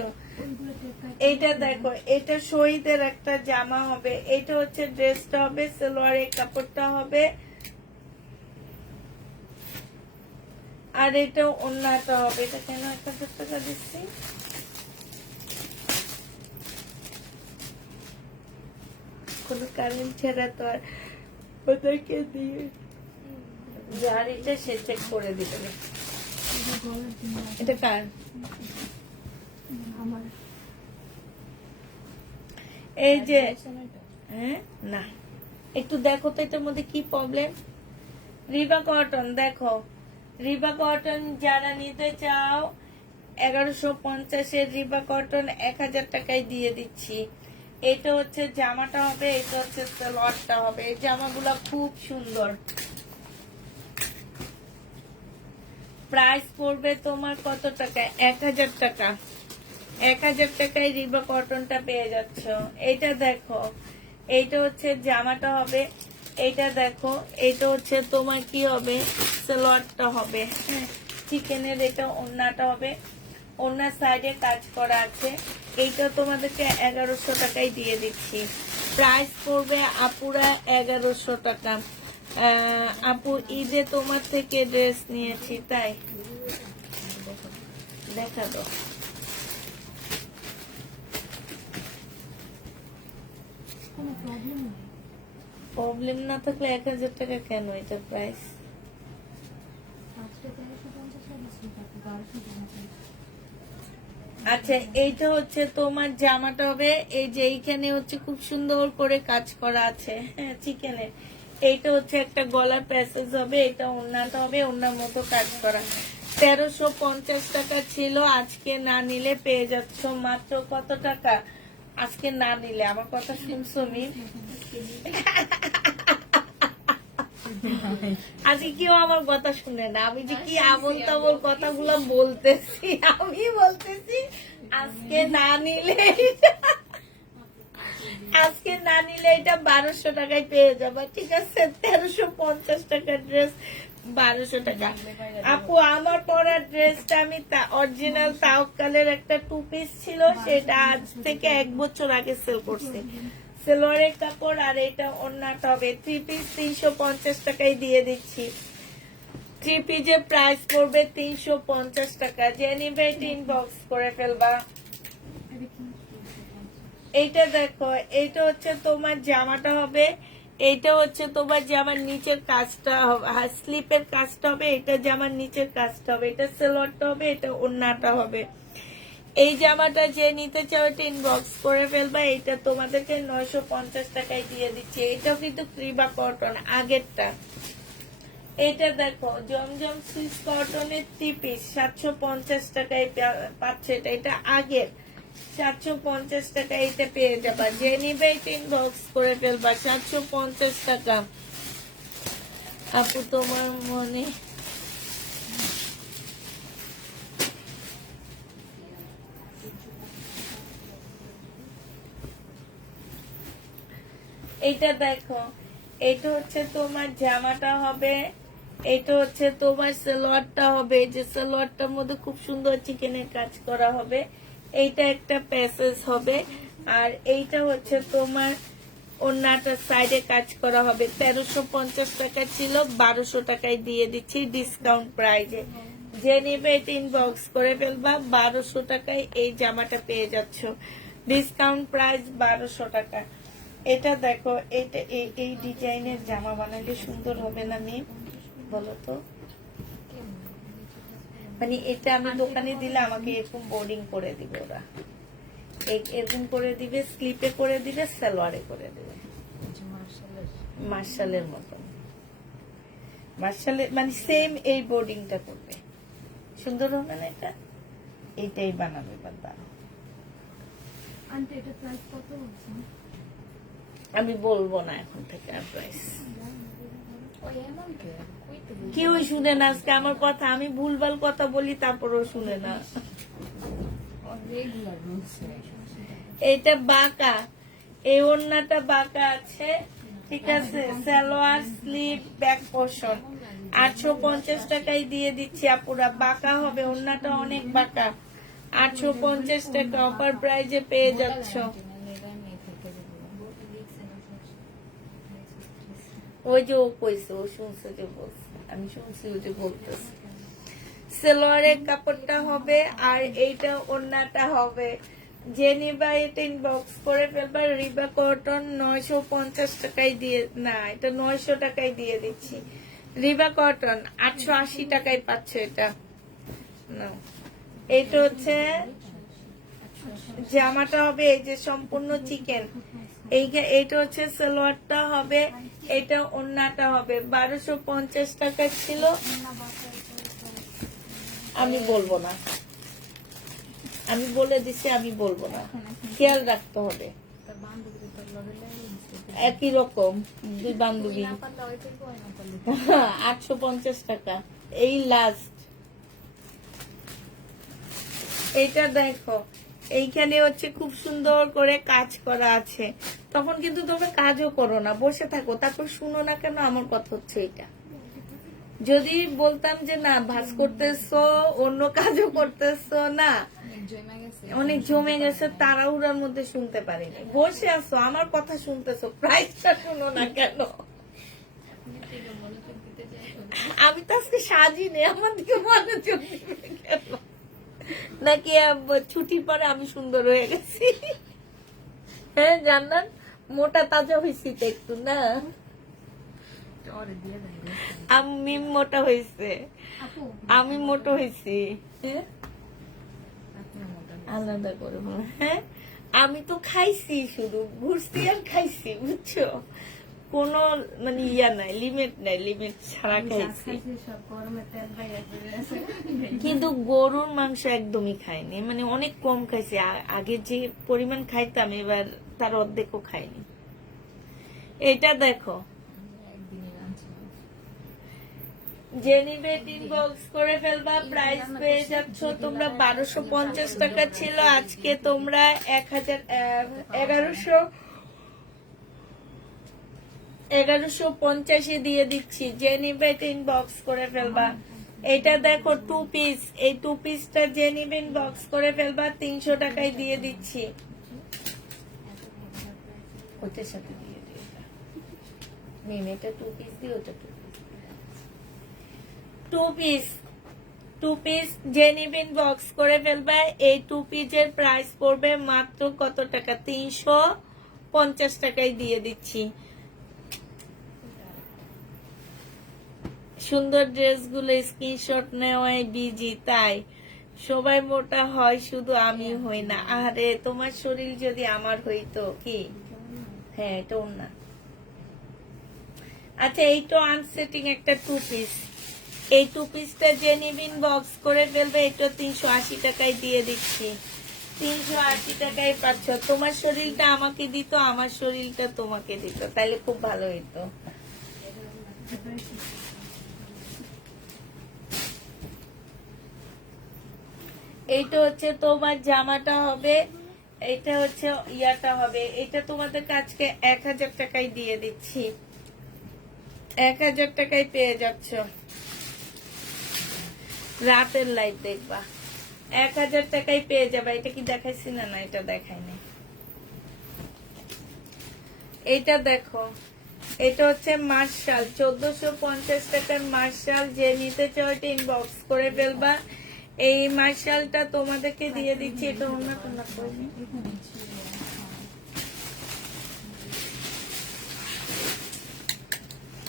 এইটা দেখো, এটা শহীদের একটা জামা হবে। এটা হচ্ছে ড্রেসটা হবে, সালোয়ারের কাপড়টা হবে, আর এটা ওড়নাটা হবে। এটা কেন 1000 টাকা দিচ্ছি? কোনো কারেন্ট ছাড়া তো আর ওদেরকে দিয়ে যার এটা সে চেক করে দিবে। এটা কার? আমার এই যে, হ্যাঁ না, একটু দেখো তো এটার মধ্যে কি প্রবলেম। রিবা কটন দেখো, রিবা কটন যারা নিতে চাও 1150 রিবা কটন 1000 টাকায় দিয়ে দিচ্ছি। এটা হচ্ছে জামাটা হবে, এটা হচ্ছে সালোয়ারটা হবে। এই জামাগুলো খুব সুন্দর। প্রাইস পড়বে তোমার কত টাকা? 1000 টাকা। 1000 টাকায় রিবা কটনটা পেয়ে যাচ্ছ। এইটা দেখো, এইটা হচ্ছে জামাটা হবে। এইটা দেখো, এইটা হচ্ছে তোমার কি হবে? সালোয়ারটা হবে। হ্যাঁ, চিকেনের এটা ওড়নাটা হবে। ওনার সাইডে কাজ করা আছে। এইটা তোমাদেরকে 1100 টাকায় দিয়ে দিচ্ছি। প্রাইস পড়বে আপুরা 1100 টাকা। আপু ঈদে তোমার থেকে ড্রেস নিয়েছি, তাই দেখা দাও। কোনো প্রবলেম নেই। প্রবলেম না থাকলে 1000 টাকা কেন এটা প্রাইস? আজকে 1350 টাকা 1250। আচ্ছা, এইটা হচ্ছে তোমার জামাটা হবে, এই যে এইখানে হচ্ছে খুব সুন্দর করে কাজ করা আছে, হ্যাঁ চিকেনের। এইটা হচ্ছে একটা গলার প্যাসেজ হবে, এটা ওড়নাটা হবে, ওড়নার মতো কাজ করা। 1350 টাকা ছিল, আজকে না নিলে পেয়ে যাচ্ছ মাত্র কত টাকা? আজকে না নিলে, আমার কথা শুনছো মি? আজকে কেউ আমার কথা শুনে না, আমি যে কি আবল তাবল কথাগুলো বলতেছি, আমি বলতেছি আজকে না নিলে আজকে না নিলে এটা 1200 টাকায় পেয়ে যাবে, ঠিক আছে? 1350 টাকার ড্রেস 1200 টাকা। আপু আমার পরার ড্রেসটা আমি অরিজিনাল তাওকালের একটা 2 পিস ছিল, সেটা আজ থেকে 1 বছর আগে সেল করছি। সেলোয়ারের কাপড় আর এটা ওড়নাটা হবে 3 পিস 350 টাকায় দিয়ে দিচ্ছি। 3 পিসের প্রাইস পড়বে 350 টাকা। যে নিবে এটা ইনবক্স করে ফেলবা। এইটা দেখো, এইটা হচ্ছে তোমার জামাটা হবে, এইটা হচ্ছে তোমার জামার নিচের কাজটা হবে, স্লিপের কাজটা হবে, এটা জামার নিচের কাজটা হবে, এটা সেলোয়ারটা হবে, এটা ওড়নাটা হবে। এই জামাটা যে নিতে চাও এটা ইনবক্স করে ফেলবা। এটা তোমাদেরকে 950 টাকায় দিয়ে দিচ্ছি। এটাও কিন্তু ক্রিবা কটন আগেরটা। এটা দেখো জমজম সুইস কটনের 3 পিস 750 টাকায় পাচ্ছে। এটা আগের 750 টাকা, এটা পেয়ে যাবা। যে নিবে এটা ইনবক্স করে ফেলবা। 750 টাকা। আপু তোমার মনে এটা দেখো, এটা হচ্ছে তোমার জামাটা হবে, এটা হচ্ছে তোমার সালোয়ারটা হবে। এই যে সালোয়ারটার মধ্যে খুব সুন্দর চিকেনের কাজ করা হবে, এইটা একটা প্যাসেজ হবে। আর এইটা হচ্ছে তোমার ওড়নাটার সাইডে কাজ করা হবে। 1350 টাকা ছিল, 1200 টাকায় দিয়ে দিচ্ছি ডিসকাউন্ট প্রাইজে। যে নেবে এটা ইনবক্স করে ফেলবা। 1200 টাকায় এই জামাটা পেয়ে যাচ্ছ, ডিসকাউন্ট প্রাইস 1200 টাকা। এটা দেখো, এটা এই ডিজাইনের জামা বানালে সুন্দর হবে না মেয়ে, বলো তো? মানে এটা আমি দোকানে দিলে আমাকে এরকম বোর্ডিং করে দিবে ওরা, এরকম করে দিবে, স্লিপে করে দিবে, সালোয়ারে করে দিবে, মার্শালের মতন। মার্শালের মানে সেম এই বোর্ডিংটা করবে, সুন্দর হবে না? এটা এইটাই বানাবে বান্দা। আন্টি এটা প্রাইস কত বলছেন? আমি বলবো না এখন থেকে আর প্রাইস। কেউই শুনে না আজকে আমার কথা, আমি ভুলভাল কথা বলি তারপরেও শুনে না। এটা বাঁকা, এই ওড়নাটা বাঁকা আছে, ঠিক আছে? সালোয়ার স্লিভ ব্যাক পোর্শন 850 টাকায় দিয়ে দিচ্ছি আপুরা। বাঁকা হবে, ওড়নাটা অনেক বাঁকা। 850 টাকা অফার প্রাইজে পেয়ে যাচ্ছ। ওই যে ও কইছে, ও শুনছে যে বলছে, আমি শুনছি ও যে বলতেছে। সালোয়ারের কাপড়টা হবে আর এইটা ওড়নাটা হবে। যে নিবা এটা ইনবক্স করে ফেলবা। রিবা কটন 950 টাকায় দিয়ে, না এটা 900 টাকায় দিয়ে দিচ্ছি। রিবা কটন 880 টাকায় পাচ্ছে এটা। না, এইটা হচ্ছে জামাটা হবে, এই যে সম্পূর্ণ চিকেন। এইটা হচ্ছে সালোয়ারটা হবে, এটা ওড়নাটা হবে। 1250 টাকা ছিল, আমি বলবো না, আমি বলে দিচ্ছি, আমি বলবো না, খেয়াল রাখতে হবে। একই রকম দুই বান্ধবী। 850 টাকা এই লাস্ট। এইটা দেখো, এইখানে হচ্ছে খুব সুন্দর করে কাজ করা আছে। তখন কিন্তু তোমরা কাজও করো না, বসে থাকো, তারপর শুনো না কেন আমার কথা হচ্ছে। এটা যদি বলতাম যে না ভাঁজ করতেছো অন্য কাজও করতেছো না, অনেক জমে গেছে। অনেক জমে গেছে, তাড়াহুড়ার মধ্যে শুনতে পারিনি। বসে আছো, আমার কথা শুনতেছো, প্রাইসটা শুনো না কেন? আপনি থেকে মনোযোগ দিতে চাইছেন। আমি তো আজকে সাজিনি, আমার দিকে মনোযোগ দিবে কেন? নাকি ছুটির পরে আমি সুন্দর হয়ে গেছি? হ্যাঁ জান্নাত, মোটা তাজা হয়েছি তো একটু না? ওরে দিয়ে দেন রে। আমি মোটা হয়েছে, আপু আমি মোটা হয়েছি। হ্যাঁ আপনি মোটা হয়েছে। আলাদা করে বলো। হ্যাঁ আমি তো খাইছি, শুধু ঘুরছি আর খাইছি, বুঝছো? কোনো মানে ইয়া নাই, লিমিট নাই, লিমিট ছাড়া খাইছি। খাইছি সব গরমে তেল বাইরে বেরিয়ে আছে। কিন্তু গরুর মাংস একদমই খাইনি, মানে অনেক কম খাইছি। আগে যে পরিমাণ খাইতাম এবার তার অর্ধেকও খাইনি। এটা দেখো, একদিনই রাঁধছিলাম। জেনিভেট ইনবক্স করে ফেলবা, প্রাইস পেয়ে যাচ্ছ তোমরা 1250 টাকা ছিল, আজকে তোমরা 1150 দিয়ে দিচ্ছি। জেনিভেট ইনবক্স করে ফেলবা। এটা দেখো 2 পিস, এই 2 পিসটা জেনিভেট ইনবক্স করে ফেলবা, 300 টাকায় দিয়ে দিচ্ছি। ওটার সাথে দিয়ে দিও, এটা 2 পিস দিও, ওটা 2 পিস, 2 পিস জেনিভিন বক্স করে ফেলবে। এই 2 পিসের প্রাইস পড়বে মাত্র কত টাকা? 350 টাকায় দিয়ে দিচ্ছি। সুন্দর ড্রেসগুলো স্ক্রিনশট নেওয়াই বিজি, তাই সবাই মোটা হয়, শুধু আমি হই না। আরে তোমার শরীর যদি আমার হইতো কি? হ্যাঁ এটা না। আচ্ছা এইটা আনসেটিং একটা 2 পিস, এই 2 পিসটা জেনিভিন বক্স করে ফেলবে, এটা 380 টাকায় দিয়ে দিচ্ছি। 380 টাকায় পাচ্ছ। তোমার শরীরটা আমাকে দিত, আমার শরীরটা তোমাকে দিত, তাহলে খুব ভালো হইতো। এইটা হচ্ছে তোমার জামাটা হবে, এটা হচ্ছে ইয়াটা হবে। এটা তোমাদের কাছকে 1000 টাকায় দিয়ে দিচ্ছি, 1000 টাকায় পেয়ে যাচ্ছ। রাতের লাইট দেখবা, 1000 টাকায় পেয়ে যাবে। এটা কি দেখাইছি না? না এটা দেখাই নাই। এটা দেখো, এটা হচ্ছে মার্শাল, 1450 টাকার মার্শাল। যে নিতে চাও এটা ইনবক্স করে ফেলবা। এই মার্শালটা তোমাদেরকে দিয়ে দিচ্ছি। এটা অন্য কোনো করিনি। এখানে ছিল,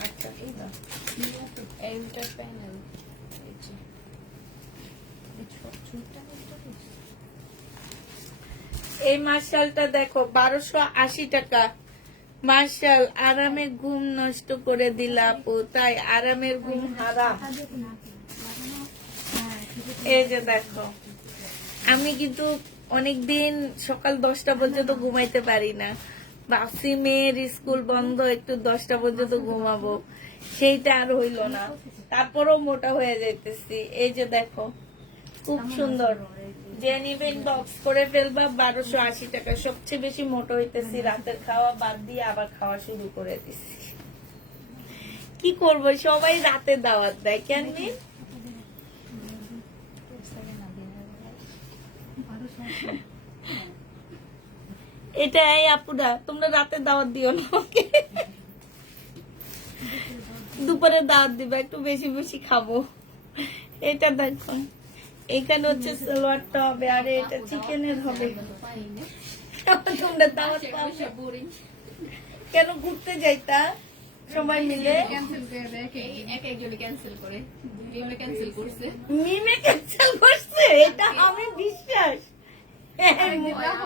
আচ্ছা এই দাও। হ্যাঁ। এইটার প্যানেল, এই যে। এই ছোটটা কোনটা দিচ্ছি? এই মার্শালটা দেখো 1280 টাকা মার্শাল। আরামের ঘুম নষ্ট করে দিলা আপু, তাই আরামের ঘুম হারাম। এই যে দেখো, আমি কিন্তু অনেকদিন সকাল 10টা পর্যন্ত ঘুমাইতে পারি না, ভাবছি মেয়ের স্কুল বন্ধ, একটু 10টা পর্যন্ত ঘুমাবো, সেইটা আর হইল না। তারপরও মোটা হয়ে যাইতেছি। এই যে দেখো খুব সুন্দর, জেনিভিন বক্স করে ফেলবা, 1280 টাকা। সবচেয়ে বেশি মোটা হইতেছি, রাতের খাওয়া বাদ দিয়ে আবার খাওয়া শুরু করে দিছি। কি করব, সবাই রাতে দাওয়াত দেয়, কেন? পুস্তকে না দিনের বেলা। এটাই আপুরা, তোমরা রাতে দাওয়াত দিও না আমাকে, দুপুরে দাওয়াত দিবা, একটু বেশি বেশি খাবো। এটা দেখো, এখানে হচ্ছে সালোয়ারটা হবে, আর এটা চিকেনের হবে। তোমরা দাওয়াত পাও না? কেন ঘুরতে যাইতা সবাই মিলে? ক্যান্সেল করে দেয় এক একজনে ক্যান্সেল করে, মিমে ক্যান্সেল করছে। মিমে ক্যান্সেল করছে, এটা আমি বিশ্বাস।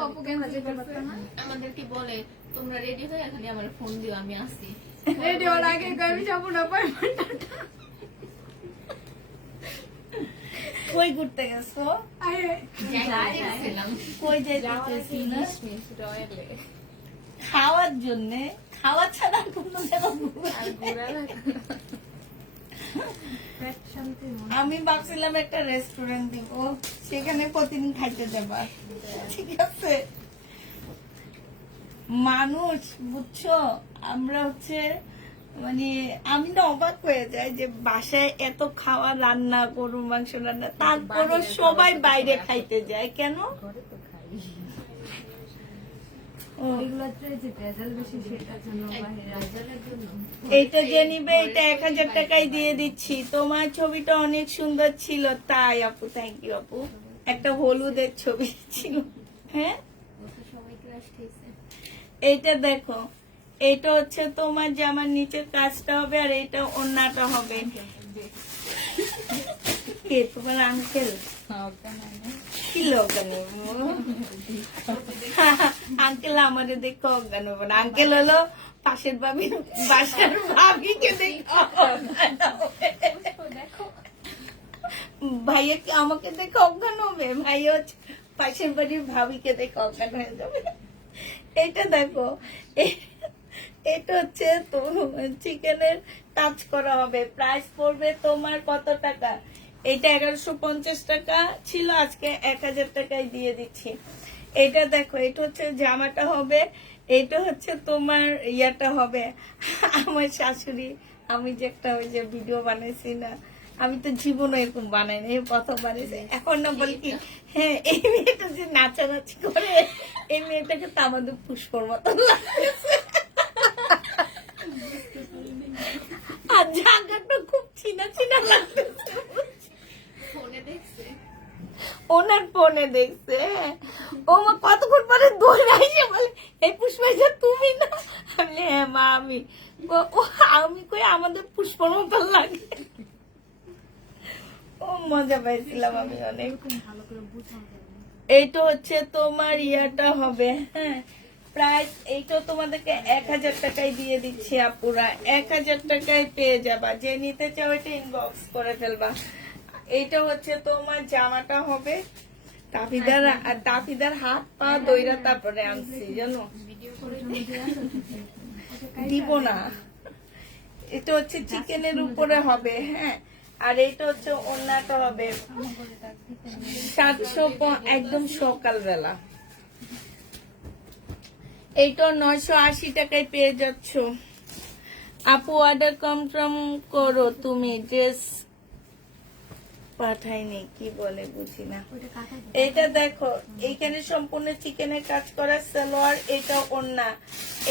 আপু ক্যান্সেল করতে না আমাদেরকে বলে তোমরা রেডি হয়ে খালি আমার ফোন দিও, আমি আসি। রেডি হওয়ার আগে আমি যাবো না কই ঘুরতে গেছো? গেছিলাম কই যাইতেছি না? রয়েলে খাওয়ার জন্য, খাওয়া ছাড়া আর কোনো জায়গা ঘুরতে- আর ঘোরা পেট শান্তি মন আমি ভাবছিলাম একটা রেস্টুরেন্ট দিব, সেখানে প্রতিদিন খাইতে যাবা, ঠিক আছে? মানুষ বুঝছো, আমরা হচ্ছে মানে আমি না অবাক হয়ে যাই যে বাসায় এত খাওয়া রান্না, গরুর মাংস রান্না, তারপরও সবাই বাইরে খাইতে যায় কেন? ঘরে তো খাই। ও, এগুলোতে যে ভেজাল বেশি সেটার জন্য বাইরে ভেজালের জন্য এইটা যে নিবে এটা 1000 টাকায় দিয়ে দিচ্ছি। তোমার ছবিটা অনেক সুন্দর ছিল। তাই আপু, থ্যাংক ইউ আপু। একটা হলুদের ছবি ছিল। হ্যাঁ, ওটা সবাই ক্রাশ খেয়েছে। এইটা দেখো, এইটা হচ্ছে তোমার জামার নিচের কাজটা হবে আর এইটা ওড়নাটা হবে। কে তোমার আঙ্কেল? কি লোক আঙ্কেল আমাদের দেখে অজ্ঞান হবে না। আঙ্কেল হলো পাশের বাসার ভাবিকে দেখে অজ্ঞান হবে। ভাইয়া কি আমাকে দেখে অজ্ঞান হবে? ভাইয়া হচ্ছে পাশের বাড়ির ভাবিকে দেখে অজ্ঞান হয়ে যাবে। এটা দেখো, এটা হচ্ছে তোমার চিকেনের কাজ করা হবে। প্রাইস পড়বে তোমার কত টাকা? এটা 1150 টাকা ছিল, আজকে 1000 টাকায় দিয়ে দিচ্ছি। এটা দেখো, এটা হচ্ছে জামাটা হবে, এটা হচ্ছে তোমার ইয়াটা হবে। আমার শাশুড়ি, আমি যে একটা ওই যে ভিডিও বানাইছি না, আমি তো জীবনে এরকম বানাই না, এই প্রথম বানাইছি। এখন না বলি কি, হ্যাঁ এই মেয়েটা যে নাচানাচি করে, এই মেয়েটাকে তো আমাদের পুষ্পর মতো লাগতেছে। আর জায়গাটা খুব চিনা চিনা লাগতেছে। ফোনে দেখছে। ওনার ফোনে দেখছে। ও মা কতক্ষণ পরে দৌড়ে আসে বলে, এই পুষ্পা তুমি না? আমি বলি, হ্যাঁ মা আমি। আমি কই আমাদের পুষ্পর মতো লাগে। ও মজা পাইছিলাম আমি অনেক। ভালো করে বুঝানো যাবে না। এইটা হচ্ছে তোমার ইয়াটা হবে, হ্যাঁ প্রাইস এইটা তোমাদেরকে 1000 টাকায় দিয়ে দিচ্ছি আপুরা। 1000 টাকায় পেয়ে যাবা। যে নিতে চাও এটা ইনবক্স করে ফেলবা। এইটা হচ্ছে তোমার জামাটা হবে। তাফিদার হাত পা দইরা তারপরে আনছি জানো, ভিডিও করে দিব না। এটা হচ্ছে চিকেনের উপরে হবে, হ্যাঁ। আর এইটা হচ্ছে ওড়নাটা হবে 700, একদম সকালবেলা। এইটা 980 টাকায় পেয়ে যাচ্ছ আপু। অর্ডার কনফার্ম করো তুমি। ড্রেস পাঠাইনি, কি বলে বুঝি না। ওইটা কাটা যাবে। এইটা দেখো, এইখানে সম্পূর্ণ চিকেনের কাজ করা সালোয়ার, এটা ওড়না।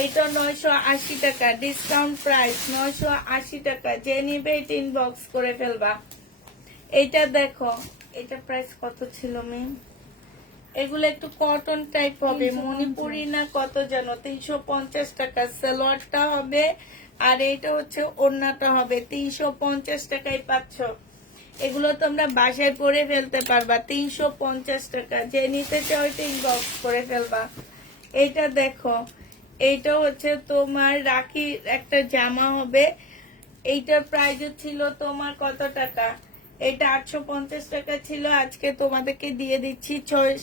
এটা 980 টাকা, ডিসকাউন্ট প্রাইস 980 টাকা। যে নিবে এটা ইনবক্স করে ফেলবা। এইটা দেখো, এটা প্রাইস কত ছিল মেম? এগুলো একটু কটন টাইপ হবে, মণিপুরি না কত যেন, 350 টাকা। সালোয়ারটা হবে আর এইটা হচ্ছে ওড়নাটা হবে। 350 টাকায় পাচ্ছ। এগুলো তোমরা বাসায় পরে ফেলতে পারবা। 350 টাকা। যে নিতে চাও এটা ইনবক্স করে ফেলবা। এইটা দেখো, এইটা হচ্ছে তোমার রাখির একটা জামা হবে। এইটার প্রাইস ছিল তোমার কত টাকা? এটা 850 টাকা ছিল, আজকে তোমাদেরকে দিয়ে দিচ্ছি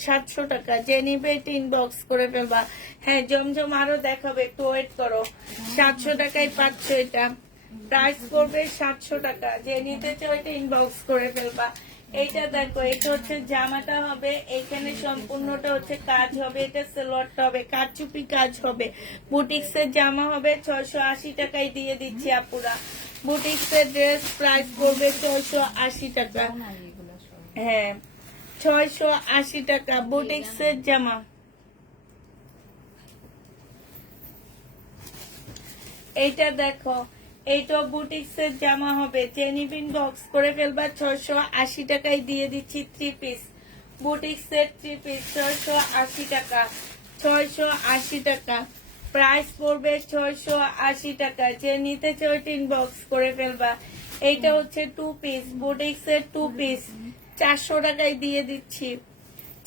700 টাকা। যে নিবে এটা ইনবক্স করে ফেলবা। হ্যাঁ জমজম আরো দেখাবে, একটু ওয়েট করো। 700 টাকায় পাচ্ছ এটা। প্রাইস করবে 700 টাকা। যে নিতে চাও এটা ইনবক্স করে ফেলবা। এইটা দেখো, এটা হচ্ছে জামাটা হবে, এখানে সম্পূর্ণটা হচ্ছে কাজ হবে। এটা সালোয়ারটা হবে, কারচুপি কাজ হবে। বুটিক্সের জামা হবে, 680 টাকায় দিয়ে দিচ্ছি আপুরা। বুটিক্সের ড্রেস প্রাইস করবে 680 টাকা। এগুলো সব হ্যাঁ 680 টাকা বুটিক্সের জামা। এইটা দেখো, এইটা বুটিক্সের জামা হবে। জেনিবিন বক্স করে ফেলবা। 680 টাকায় দিয়ে দিচ্ছি 3 পিস বুটিক্সের 3 পিস। 680 টাকা, 680 টাকা। প্রাইস পড়বে 680 টাকা। যে নিতে চাও ইনবক্স করে ফেলবা। এইটা হচ্ছে 2 পিস বুটিক্সের 2 পিস, 400 টাকায় দিয়ে দিচ্ছি।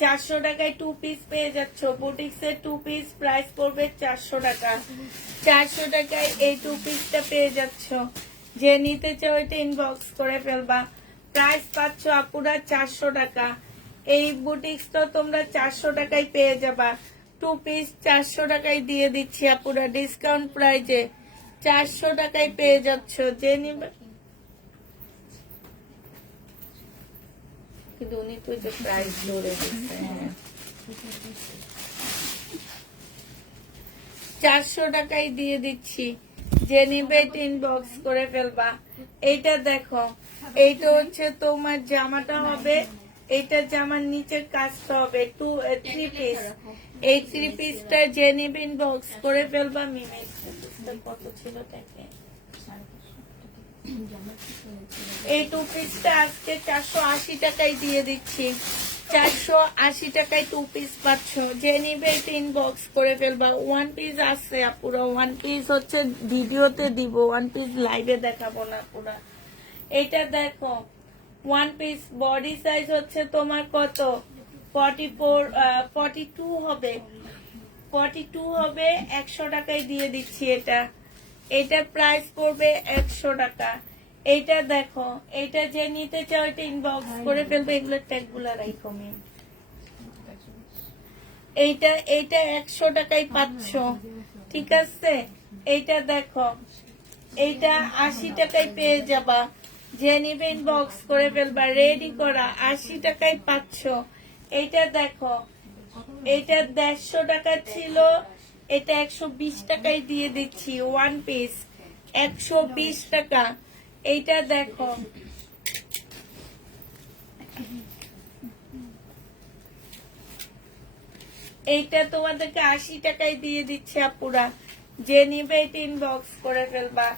400 টাকায় 2 পিস পেয়ে যাচ্ছ। বুটিক্সের 2 পিস প্রাইস পড়বে 400 টাকা। 400 টাকায় এই 2 পিসটা পেয়ে যাচ্ছ। যে নিতে চাও এটা ইনবক্স করে ফেলবা। প্রাইস পাচ্ছ আপুরা 400 টাকা। এই বুটিক্সটা তোমরা 400 টাকায় পেয়ে যাবা। 2 পিস 400 টাকায় দিয়ে দিচ্ছি আপুরা, ডিসকাউন্ট প্রাইজে 400 টাকায় পেয়ে যাচ্ছ। যে নিবে, কিন্তু উনি তো যে প্রাইস ধরে দিচ্ছে। 400 টাকায় দিয়ে দিচ্ছি। যে নিবে ইনবক্স করে ফেলবা। এইটা দেখো, এইটা হচ্ছে তোমার জামাটা হবে, এইটা জামার নিচের কাজটা হবে 3 পিস। এই 3 পিসটা যে নিবে ইনবক্স করে ফেলবা। মিমের কত ছিল দেখে, এই 2 পিসটা আজকে 480 টাকায় দিয়ে দিচ্ছি। 480 টাকায় 2 পিস পাচ্ছ। যে নিবে এটা ইনবক্স করে ফেলবা। 1 পিস আছে পুরো, 1 পিস হচ্ছে ভিডিওতে দিব, 1 পিস লাইভে দেখাবো না পুরা। এটা দেখো 1 পিস বডি সাইজ হচ্ছে তোমার কত 42 হবে, 42 হবে। 100 টাকায় দিয়ে দিচ্ছি এটা। এটার প্রাইস পড়বে 100 টাকা। এইটা দেখো, এটা যে নিতে চাও এটা ইনবক্স করে ফেলবে। এগুলো ট্যাগ গুলা রাখো মিম। এইটা 100 টাকায় পাচ্ছ, ঠিক আছে। এইটা দেখো, এইটা 80 টাকায় পেয়ে যাবা। যে নিবে ইনবক্স করে ফেলবা। রেডি করা 80 টাকায় পাচ্ছ। এইটা দেখো, এটা 150 টাকা ছিল, এটা 120 টাকায় দিয়ে দিচ্ছি। 1 পিস 120 টাকা। এইটা দেখো, এইটা তোমাদেরকে 80 টাকায় দিয়ে দিচ্ছে আপুরা। যে নিবে এটা ইনবক্স করে ফেলবা।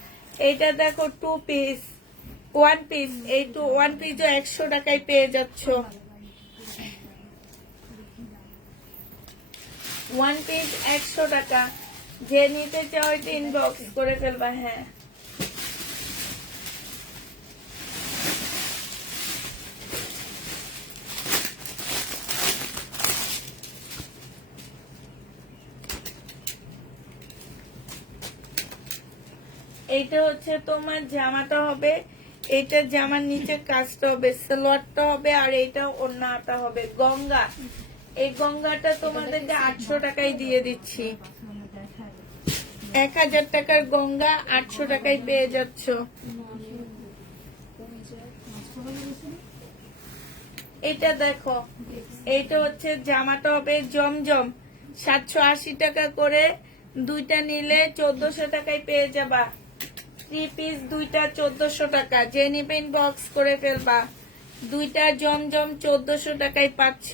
এইটা দেখো 2 পিস 1 পিস, এই 1 পিসও 100 টাকায় পেয়ে যাচ্ছ। 1 পিস 100 টাকা। যে নিতে চাও এটা ইনবক্স করে ফেলবা। হ্যাঁ, এইটা হচ্ছে তোমার জামাটা হবে, এইটা জামার নিচে কাজটা হবে, সালোয়ারটা হবে, আর এইটা ওড়নাটা হবে। গঙ্গা, এই গঙ্গাটা তোমাদেরকে 800 টাকায় দিয়ে দিচ্ছি। 1000 টাকার গঙ্গা 800 টাকায় পেয়ে যাচ্ছ। এটা দেখো, এইটা হচ্ছে জামাটা হবে জমজম, 780 টাকা করে। দুইটা নিলে 1400 টাকায় পেয়ে যাবা। 3 পিস দুইটা 1400 টাকা। যে নিবে ইনবক্স করে ফেলবা। দুইটা জমজম 1400 টাকায় পাচ্ছ।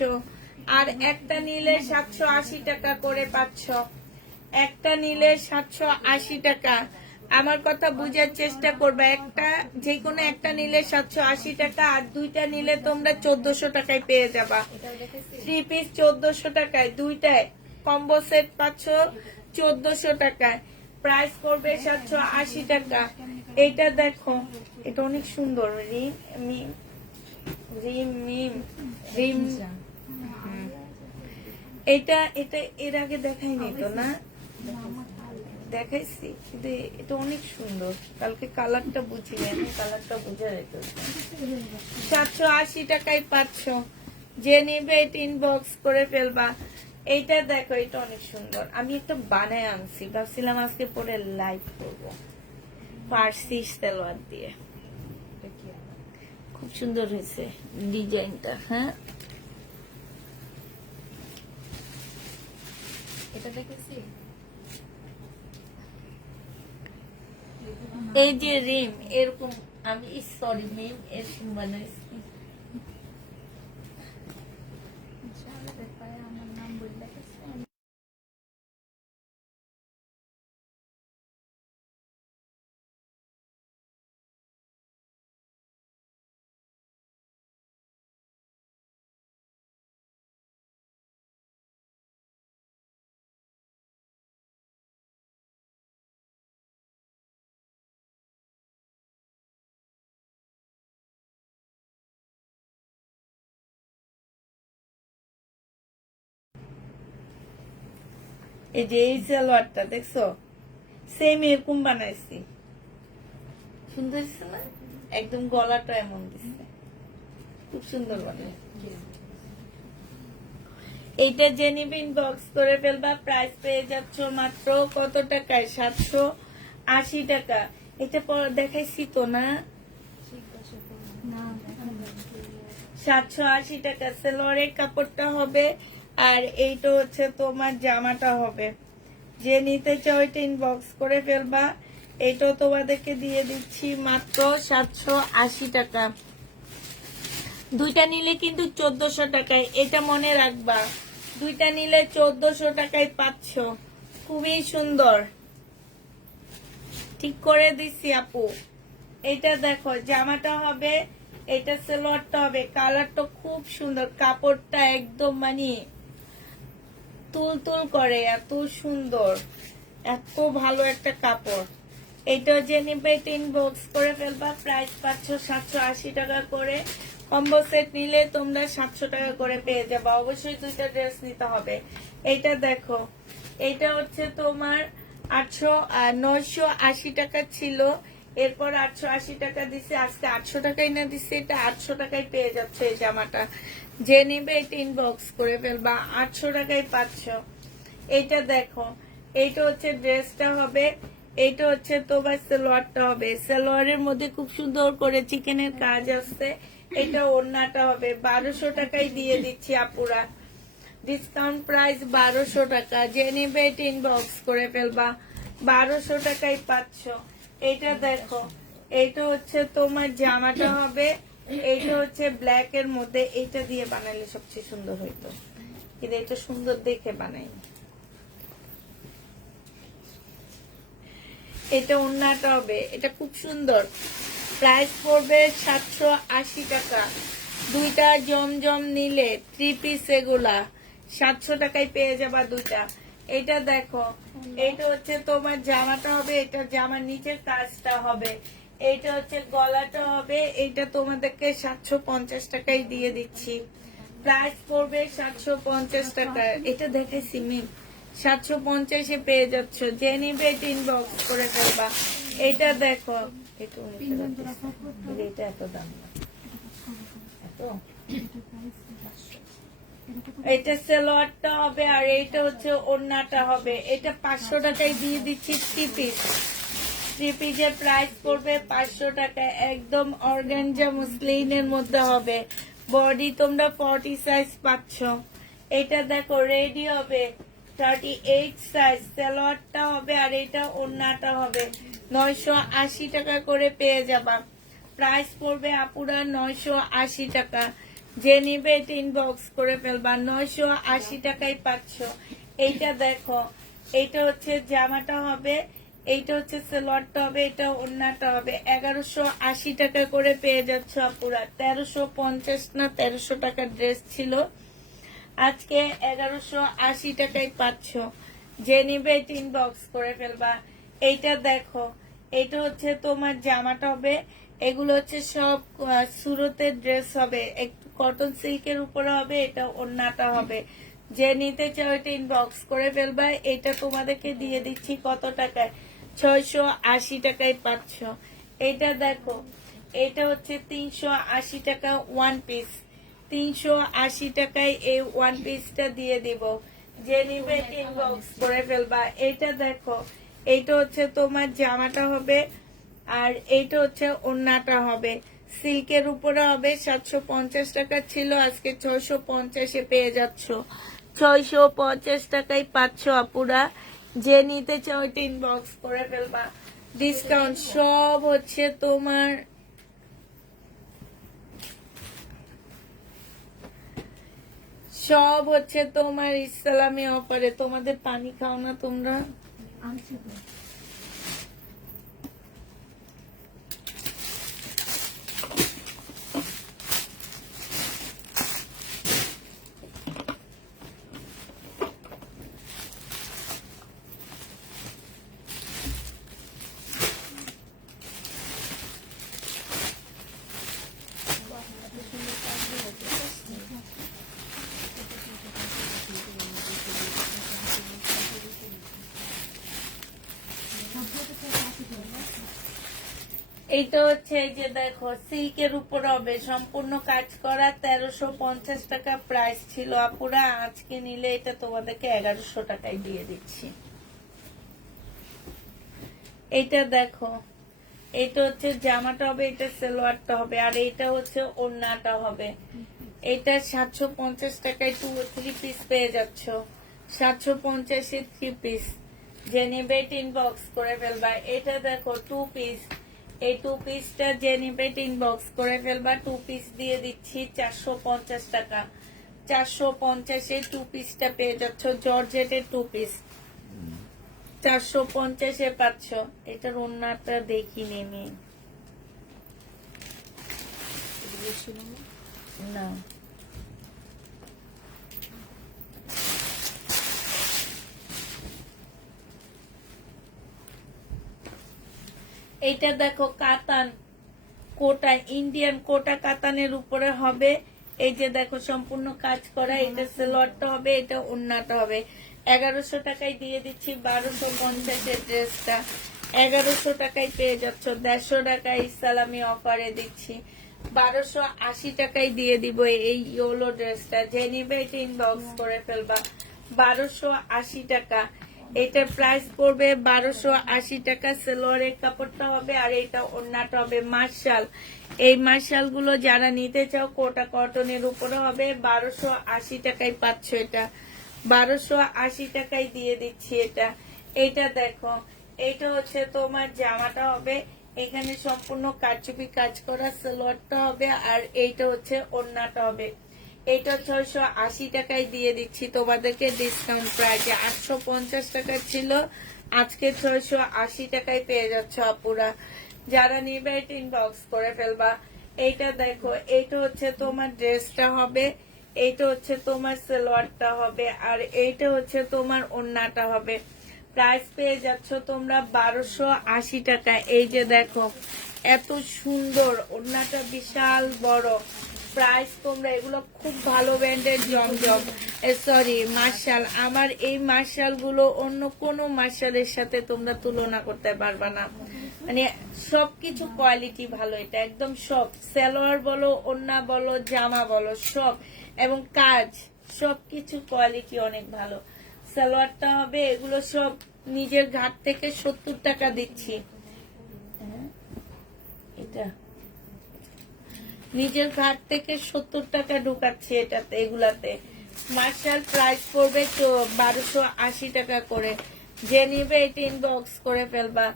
আর একটা নিলে 780 টাকা করে পাচ্ছ। একটা নিলে 780 টাকা। আমার কথা বুঝার চেষ্টা করবা। একটা যে কোনো একটা নিলে 780 টাকা, আর দুইটা নিলে তোমরা 1400 টাকায় পেয়ে যাবা। 3 পিস 1400 টাকায়, দুইটায় কম্বো সেট পাচ্ছ 1400 টাকায়। প্রাইস করবে 780 টাকা। এটা দেখো, এটা অনেক সুন্দর। রিম মিম রিম মিম রিম, এটা এটা এর আগে দেখাইনি তো না? দেখাইছি, কিন্তু এটা অনেক সুন্দর। কালকে কালারটা বুঝিনি, আমি কালারটা বুঝে যেত। 780 টাকায় পাচ্ছ। যে নিবে এটা ইনবক্স করে ফেলবা। এইটা দেখো, এটা অনেক সুন্দর। আমি একটা বানায় আনছি, ভাবছিলাম আজকে পরে লাইভ করবো। ফার্সি সালোয়ার দিয়ে খুব সুন্দর হয়েছে ডিজাইনটা। হ্যাঁ, এটা দেখেছি। এই যে রিম এরকম, আমি সরি মিম এরকম বানাইছি। আমার নাম বলে দেখেছি। এই যে এই সালোয়ারটা দেখছো, সেম এরকম বানাইছি। সুন্দর হয়েছে না? একদম গলাটা এমন দিচ্ছে, খুব সুন্দর বানাই। এইটা যে নিবে ইনবক্স করে ফেলবা। প্রাইস পেয়ে যাচ্ছ মাত্র কত টাকায়? 780 টাকা। এটা দেখাইছি তো না? 780 টাকা। সালোয়ারের কাপড়টা হবে, আর এইটা হচ্ছে তোমার জামাটা হবে। যে নিতে চাও এটা ইনবক্স করে ফেলবা। এইটাও তোমাদেরকে দিয়ে দিচ্ছি মাত্র 780 টাকা। দুইটা নিলে কিন্তু 1400 টাকায়, এটা মনে রাখবা। দুইটা নিলে 1400 টাকায় পাচ্ছ। খুবই সুন্দর, ঠিক করে দিচ্ছি আপু। এটা দেখো জামাটা হবে, এটা সালোয়ারটা হবে, কালারটা খুব সুন্দর, কাপড়টা একদম মানে তুল তুল করে, এত সুন্দর, এত ভালো একটা কাপড়। এটা যে নিবে 3 বক্স করে ফেলবা, প্রাইস পাচ্ছ 780 টাকা করে। কম্বো সেট নিলে তোমরা 700 টাকা করে পেয়ে যাবা। অবশ্যই দুইটা ড্রেস নিতে হবে। এটা দেখো, এটা হচ্ছে তোমার 980 টাকা ছিল, এরপর 880 টাকা দিছে, আজকে 800 টাকাই না দিছে, এটা 800 টাকায় পেয়ে যাচ্ছে এই জামাটা। যে নিবে 3 বক্স করে ফেলবা, 800 টাকায় পাচ্ছ। এইটা দেখো, এইটা হচ্ছে ড্রেসটা হবে, এইটা হচ্ছে তোমার সালোয়ারটা হবে। সালোয়ারের মধ্যে খুব সুন্দর করে চিকেনের কাজ আছে। এটা ওড়নাটা হবে। 1200 টাকায় দিয়ে দিচ্ছি আপুরা, ডিসকাউন্ট প্রাইস 1200 টাকা। যে নিবে 3 বক্স করে ফেলবা, 1200 টাকায় পাচ্ছ। এটা দেখো, এইটা হচ্ছে তোমার জামাটা হবে, এইটা হচ্ছে ব্ল্যাক এর মধ্যে, এইটা দিয়ে বানালে সবচেয়ে সুন্দর হইতো, কিন্তু এটা সুন্দর দেখে বানাইনি। এটা ওড়নাটা হবে, এটা খুব সুন্দর। প্রাইস পড়বে 780 টাকা। দুইটা জমজম নিলে 3 পিস, এগুলা 700 টাকায় পেয়ে যাবা দুইটা। এটা দেখো, এটা হচ্ছে তোমার জামাটা হবে, এটা জামার নিচের কাজটা হবে, এটা হচ্ছে গলাটা হবে। এটা তোমাদেরকে 750 টাকায় দিয়ে দিচ্ছি। প্রাইস পড়বে 750 টাকা। এটা দেখেছি মিম, 750-এ পেয়ে যাচ্ছ। যে নিবে 3 বক্স করে ফেলবা। এটা দেখো, এটা এত দাম না, এত। এটা সালোয়ারটা হবে, আর এটা হচ্ছে ওড়নাটা হবে। এটা 500 টাকায় দিয়ে দিচ্ছি 3 পিস। 3 পিসের প্রাইস পড়বে 500 টাকা। একদম অর্গানজা মুসলিনের মধ্যে হবে। বডি তোমরা 40 সাইজ পাচ্ছ। এটা দেখো রেডি হবে 38 সাইজ। সালোয়ারটা হবে, আর এটা ওড়নাটা হবে। 980 টাকা করে পেয়ে যাবা। প্রাইস পড়বে আপুরা 980 টাকা। যে নিবে 3 বক্স করে ফেলবা, 980 টাকায় পাচ্ছ। এইটা দেখো, এইটা হচ্ছে জামাটা হবে, এইটা হচ্ছে সালোয়ারটা হবে, এটা ওড়নাটা হবে। 1180 টাকা করে পেয়ে যাচ্ছ আপুরা। 1350 না 1300 টাকার ড্রেস ছিল, আজকে 1180 টাকায় পাচ্ছ। যে নিবে 3 বক্স করে ফেলবা। এইটা দেখো, এটা হচ্ছে তোমার জামাটা হবে, এগুলো হচ্ছে সব সুরতের ড্রেস হবে, একটু কটন সিল্কের উপরে হবে। এটা ওড়নাটা হবে। যে নিতে চাও 3 বক্স করে ফেলবা। এটা তোমাদেরকে দিয়ে দিচ্ছি কত টাকায়? 680 টাকায় পাচ্ছ। এটা দেখো, এটা হচ্ছে 380 টাকা 1 পিস। 380 টাকায় এই 1 পিসটা দিয়ে দিব। যে নিবে 3 বক্স করে ফেলবা। এটা দেখো, এইটা হচ্ছে তোমার জামাটা হবে, আর এইটা হচ্ছে ওড়নাটা হবে। সিল্কের উপরে হবে। 750 টাকা ছিল, আজকে 650-এ পেয়ে যাচ্ছ। 650 টাকায় পাচ্ছ আপুরা। যে নিতে চাও 3 বক্স করে ফেলবা। ডিসকাউন্ট সব হচ্ছে তোমার ইসলামী অফারে। তোমাদের পানি খাও না তোমরা? আনছি তো। এইটা হচ্ছে এই যে দেখো, সিল্কের উপর হবে, সম্পূর্ণ কাজ করা। 1350 টাকা প্রাইস ছিল আপুরা। আজকে নিলে এটা তোমাদেরকে 1100 টাকায় দিয়ে দিচ্ছি। এইটা দেখো, এটা হচ্ছে জামাটা হবে, এটা সালোয়ারটা হবে, আর এটা হচ্ছে ওড়নাটা হবে। এটা 750 টাকায় 2 3 পিস পেয়ে যাচ্ছ। 750-এ 3 পিস যে নিবে ইনবক্স করে ফেলবা। এটা দেখো 2 পিস, এই 2 পিসটা যে নিবে ইনবক্স করে ফেলবা। 2 পিস দিয়ে দিচ্ছি 450 টাকা। 450 এ 2 পিসটা পেয়ে যাচ্ছ, জর্জেটের 2 পিস 450 এ পাচ্ছ। এটার ওন্নাটা দেখি নেমে না, এইটা দেখো কাতান কোটা, ইন্ডিয়ান কোটা কাতানের উপরে হবে। এই যে দেখো সম্পূর্ণ কাজ করা, এটা সেলোয়ারটা হবে, এটা ওন্নাটা হবে। 1100 টাকায় দিয়ে দিচ্ছি 1250 এর ড্রেসটা। 1100 টাকায় পেয়ে যাচ্ছ। 150 টাকায় ইসলামি অফারে দিচ্ছি। 1280 টাকায় দিয়ে দিব এই ইয়েলো ড্রেসটা। যে নিবে এটা ইনবক্স করে ফেলবা। 1280 টাকা, এটার প্রাইস পড়বে 1280 টাকা। সেলোয়ারের কাপড়টা হবে আর এটা ওন্নাটা হবে মার্শাল। এই মার্শাল গুলো যারা নিতে চাও কোটা কটনের উপরে হবে। 1280 টাকায় পাচ্ছ এটা। 1280 টাকায় দিয়ে দিচ্ছি এটা। এটা দেখো, এটা হচ্ছে তোমার জামাটা হবে, এখানে সম্পূর্ণ কারচুপি কাজ করা সেলোয়ারটা হবে আর এইটা হচ্ছে ওন্নাটা হবে। এটা 680 টাকায় দিয়ে দিচ্ছি তোমাদেরকে ডিসকাউন্ট প্রাইসে। 850 টাকা ছিল, আজকে 680 টাকায় পেয়ে যাচ্ছ আপুরা। যারা নিবে এটা ইনবক্স করে ফেলবা। এইটা দেখো, এইটা হচ্ছে তোমার ড্রেসটা হবে, এইটা হচ্ছে তোমার সালোয়ারটা হবে আর এইটা হচ্ছে তোমার ওন্নাটা হবে। প্রাইস পেয়ে যাচ্ছ তোমরা 1280 টাকা। এই যে দেখো এত সুন্দর ওন্নাটা, বিশাল বড়। প্রাইস তোমরা এগুলো খুব ভালো ব্র্যান্ডের জমজম, সরি মার্শাল। আমার এই মার্শাল গুলো অন্য কোনো মার্শালের সাথে তোমরা তুলনা করতে পারবা না। মানে সবকিছু কোয়ালিটি ভালো, এটা একদম সব, সালোয়ার বলো, ওন্না বলো, জামা বলো, সব এবং কাজ সবকিছু কোয়ালিটি অনেক ভালো। সালোয়ারটা হবে, এগুলো সব নিজের ঘাট থেকে 70 টাকা দিচ্ছি। এটা নিজের ঘাট থেকে 70 টাকা ঢুকাচ্ছি এটাতে, এগুলাতে। মার্শাল প্রাইস পড়বে তো 1280 টাকা করে। যে নিবে এটা ইনবক্স করে ফেলবা।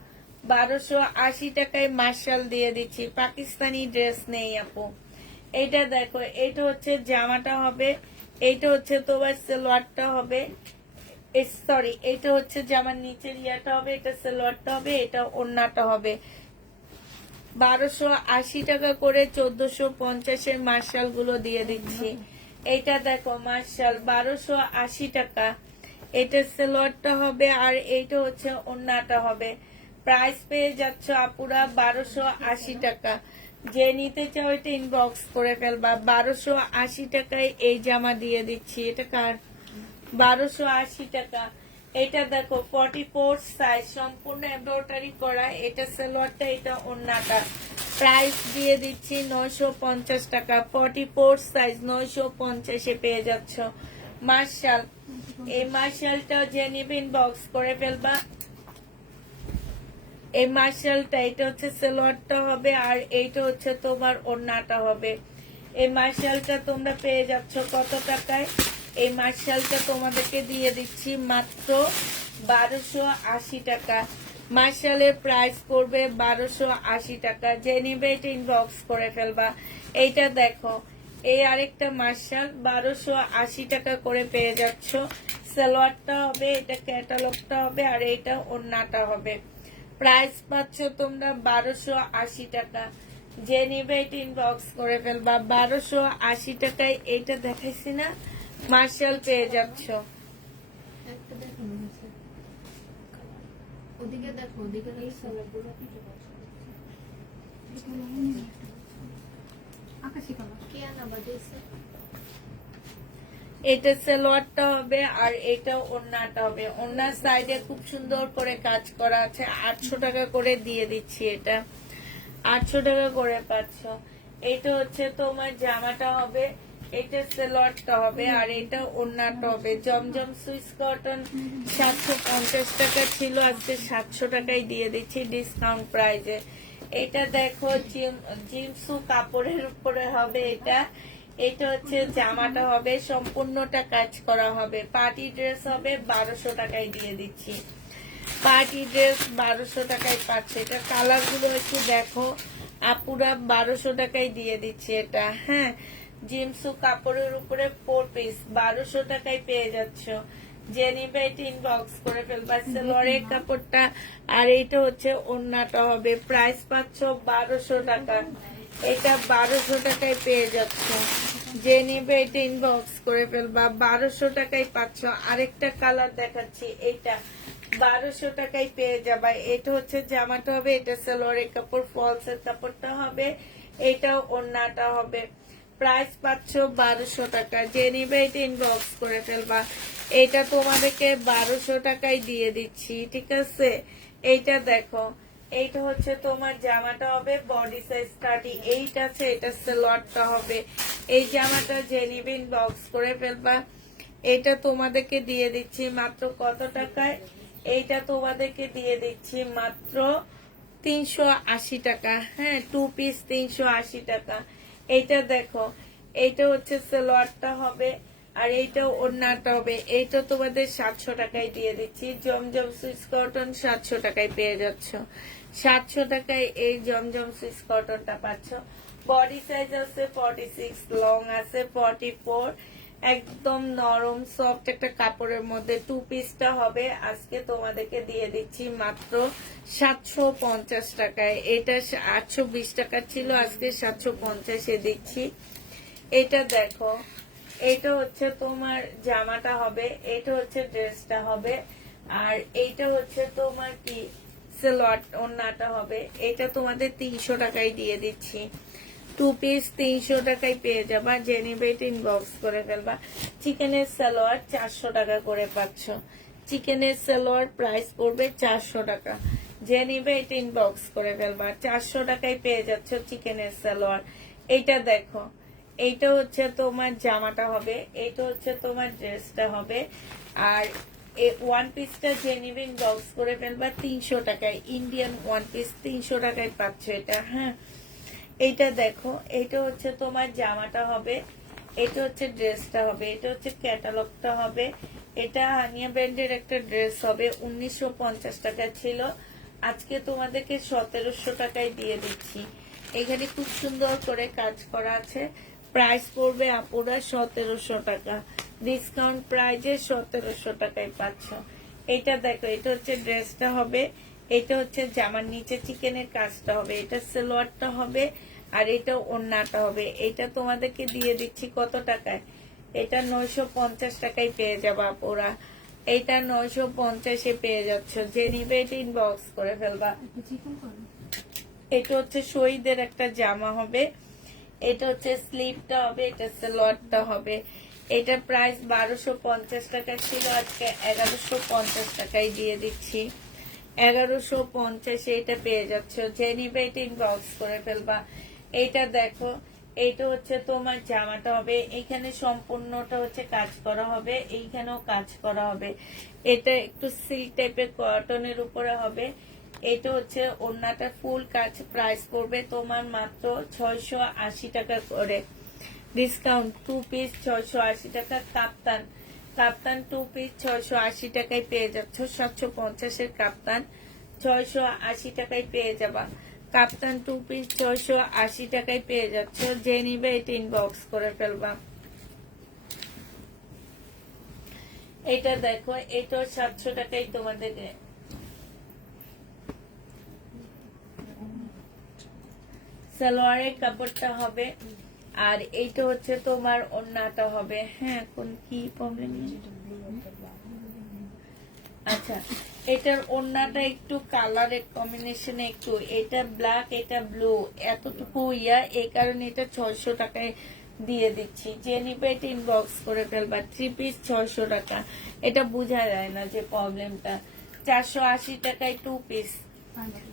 1280 টাকায় মার্শাল দিয়ে দিচ্ছি। পাকিস্তানি ড্রেস নেই আপু। এইটা দেখো, এটা হচ্ছে জামাটা হবে, এইটা হচ্ছে তোমার সালোয়ারটা হবে, সরি এটা হচ্ছে জামার নিচের ইয়াটা হবে, এটা সালোয়ারটা হবে, এটা ওন্নাটা হবে। 1280 টাকা করে 1450 এর মার্শাল গুলো দিয়ে দিচ্ছি। এটা দেখো মার্শাল 1280 টাকা, এটা সালোয়ারটা হবে আর এইটা হচ্ছে ওন্নাটা হবে। প্রাইস পেয়ে যাচ্ছ আপুরা 1280 টাকা। যে নিতে চাও এটা ইনবক্স করে ফেলবা। 1280 টাকায় এই জামা দিয়ে দিচ্ছি। এটা কার? 1280 টাকা। এটা দেখো 44 সাইজ, সম্পূর্ণ এমব্রয়ডারি করা, এটা সালোয়ারটা, এটা ওন্নাটা। প্রাইস দিয়ে দিচ্ছি 950 টাকা। 44 সাইজ 950 এ পেয়ে যাচ্ছ। মার্শাল, এই মার্শালটা যে নিবে ইনবক্স করে ফেলবা। এই মার্শালটা, এটা হচ্ছে সালোয়ারটা হবে আর এইটা হচ্ছে তোমার ওন্নাটা হবে। এই মার্শালটা তোমরা পেয়ে যাচ্ছ কত টাকায়? এই মার্শালটা তোমাদেরকে দিয়ে দিচ্ছি মাত্র 1280 টাকা। মার্শালের প্রাইস পড়বে 1280 টাকা। যে নিবে এটা ইনবক্স করে ফেলবা। এইটা দেখো, এই আরেকটা মার্শাল 1280 টাকা করে পেয়ে যাচ্ছ। সালোয়ারটা হবে, এটা ক্যাটালগটা হবে আর এটা ওন্নাটা হবে। প্রাইস পাচ্ছ তোমরা 1280 টাকা। যে নিবে এটা ইনবক্স করে ফেলবা। 1280 টাকায় এইটা দেখাইছি না, মার্শাল পেয়ে যাচ্ছ। একটা দেখানো হয়েছে, ওদিকে দেখো, ওদিকে আকাশি কালার। কে আনা বাজেছে? এটা সালোয়ারটা হবে আর এটা ওন্নাটা হবে। ওন্নার সাইডে খুব সুন্দর করে কাজ করা আছে। 800 টাকা করে দিয়ে দিচ্ছি এটা। 800 টাকা করে পাচ্ছ। এটা হচ্ছে তোমার জামাটা হবে, এটা সালোয়ারটা হবে আর এটা ওন্নাটা হবে। জমজম সুইস কটন 750 টাকা ছিল, আজকে 700 টাকায় দিয়ে দিচ্ছি ডিসকাউন্ট প্রাইজে। এটা দেখো জিমসু কাপড়ের উপরে হবে এটা। এটা হচ্ছে জামাটা হবে, সম্পূর্ণটা কাজ করা হবে। পার্টি ড্রেস হবে, 1200 টাকায় দিয়ে দিচ্ছি। পার্টি ড্রেস 1200 টাকায় পাচ্ছে। এটা কালার গুলো একটু দেখো, আপুরা 1200 টাকায় দিয়ে দিচ্ছি এটা। হ্যাঁ, জিমসু কাপড়ের উপরে 4 পিস 1200 টাকায় পেয়ে যাচ্ছ। যে নিবে এটা ইনবক্স করে ফেলবা। সালোয়ারের কাপড়টা আর এইটা হচ্ছে ওড়নাটা হবে। প্রাইস পাচ্ছ 1200 টাকা। এটা 1200 টাকায় পেয়ে যাচ্ছ। যে নিবে এটা ইনবক্স করে ফেলবা। 1200 টাকায় পাচ্ছ। আরেকটা কালার দেখাচ্ছি, এইটা 1200 টাকায় পেয়ে যাবা। এটা হচ্ছে জামাটা হবে, এটা সালোয়ারের কাপড়, ফলসের কাপড়টা হবে, এটাও ওড়নাটা হবে। প্রাইস পাচ্ছ 1200 টাকা। যে নিবে এটা ইনবক্স করে ফেলবা। এটা তোমাদেরকে 1200 টাকায় দিয়ে দিচ্ছি, ঠিক আছে। এইটা দেখো, এইটা হচ্ছে তোমার জামাটা হবে, বডি সাইজ 38 আছে, এটা সালোয়ারটা হবে। এই জামাটা যে নিবে ইনবক্স করে ফেলবা। এটা তোমাদেরকে দিয়ে দিচ্ছি মাত্র কত টাকায়? এইটা তোমাদেরকে দিয়ে দিচ্ছি মাত্র 380 টাকা। হ্যাঁ, 2 পিস 380 টাকা। এইটা দেখো, এইটা হচ্ছে সালোয়ারটা হবে, আর এইটা ওড়নাটা হবে। এইটা তোমাদের 700 টাকায় দিয়ে দিচ্ছি। জমজম সুইস কটন 700 টাকায় পেয়ে যাচ্ছ। 700 টাকায় এই জমজম সুইস কটনটা পাচ্ছ। বডি সাইজ আছে 46, লং আছে 44। একদম নরম সফট একটা কাপড়ের মধ্যে 2 পিসটা হবে। আজকে তোমাদেরকে দিয়ে দিচ্ছি মাত্র 750 টাকায়। এটা 820 টাকা ছিল, আজকে 750 দিচ্ছি। এটা দেখো, এটা হচ্ছে তোমার জামাটা হবে, এটা হচ্ছে ড্রেসটা হবে, আর এইটা হচ্ছে তোমার কি সালোয়ার ওড়নাটা হবে। এটা তোমাদের 300 টাকায় দিয়ে দিচ্ছি। 2 পিস 300 টাকায় পেয়ে যাবা। যে নিবে এটা ইনবক্স করে ফেলবা। চিকেনের সালোয়ার 400 টাকা করে পাচ্ছ। চিকেনের সালোয়ার প্রাইস পড়বে 400 টাকা। যে নিবে এটা ইনবক্স করে ফেলবা। 400 টাকায় পেয়ে যাচ্ছ চিকেনের সালোয়ার। এইটা দেখো, এইটা হচ্ছে তোমার জামাটা হবে, এইটা হচ্ছে তোমার ড্রেসটা হবে, আর ওয়ান পিসটা যে নিবে ইনবক্স করে ফেলবা 300 টাকায়। ইন্ডিয়ান ওয়ান পিস 300 টাকায় পাচ্ছ এটা। হ্যাঁ, এইটা দেখো, এইটা হচ্ছে তোমার জামাটা হবে, এটা হচ্ছে ড্রেসটা হবে, এটা হচ্ছে ক্যাটালগটা হবে। এটা হানিয়া ব্র্যান্ডের একটা ড্রেস হবে, 1950 টাকা ছিল, আজকে তোমাদেরকে 1700 টাকায় দিয়ে দিচ্ছি। এখানে খুব সুন্দর করে কাজ করা আছে। প্রাইস পড়বে আপুরা 1700 টাকা। ডিসকাউন্ট প্রাইজে 1700 টাকায় পাচ্ছ। এটা দেখো, এটা হচ্ছে ড্রেসটা হবে, এটা হচ্ছে জামার নিচে চিকেনের কাজটা হবে, এটা সালোয়ারটা হবে, আর এটা ওড়নাটা হবে। এটা তোমাদেরকে দিয়ে দিচ্ছি কত টাকায়? এটা 950 টাকায় পেয়ে যাবা আপুরা। এটা 950-এ পেয়ে যাচ্ছ। যে নিবে এটা ইনবক্স করে ফেলবা। এটা হচ্ছে শহীদের একটা জামা হবে, এটা হচ্ছে স্লিভটা হবে, এটা সালোয়ারটা হবে। এটা প্রাইস 1250 টাকা ছিল, আজকে 1150 টাকায় দিয়ে দিচ্ছি। 1150-এ এটা পেয়ে যাচ্ছ। যে নিবে এটা ইনবক্স করে ফেলবা। এইটা দেখো, এইটা হচ্ছে তোমার জামাটা হবে, এইখানে সম্পূর্ণটা হচ্ছে কাজ করা হবে, এইখানেও কাজ করা হবে। এটা একটু সিল্ক টাইপের কটনের উপরে হবে। এটা হচ্ছে ওড়নাটা ফুল কাজ। প্রাইস পড়বে তোমার মাত্র 680 টাকা করে। ডিসকাউন্ট 2 পিস 680 টাকা। কাপ্তান, কাপ্তান 2 পিস 680 টাকায় পেয়ে যাচ্ছ। 750-এর কাপ্তান 680 টাকায় পেয়ে যাবা। কাপ্তান 2 পিস 680 টাকায় পেয়ে যাচ্ছ। যে নিবে এটা ইনবক্স করে ফেলবা। এটা দেখো, এটা 700 টাকায় তোমাদের সালোয়ারের কাপড়টা হবে, আর এইটা হচ্ছে তোমার ওড়নাটা হবে। হ্যাঁ, কোন কি প্রবলেম? আচ্ছা, এটার ওড়নাটা একটু কালারের কম্বিনেশনে একটু, এটা ব্ল্যাক এটা ব্লু, এতটুকু এই কারণে এটা 600 টাকায় দিয়ে দিচ্ছি। যে নিবে এটা ইনবক্স করে ফেলবা। 3 পিস 600 টাকা। এটা বোঝা যায় না যে প্রবলেমটা। 480 টাকায় 2 পিস।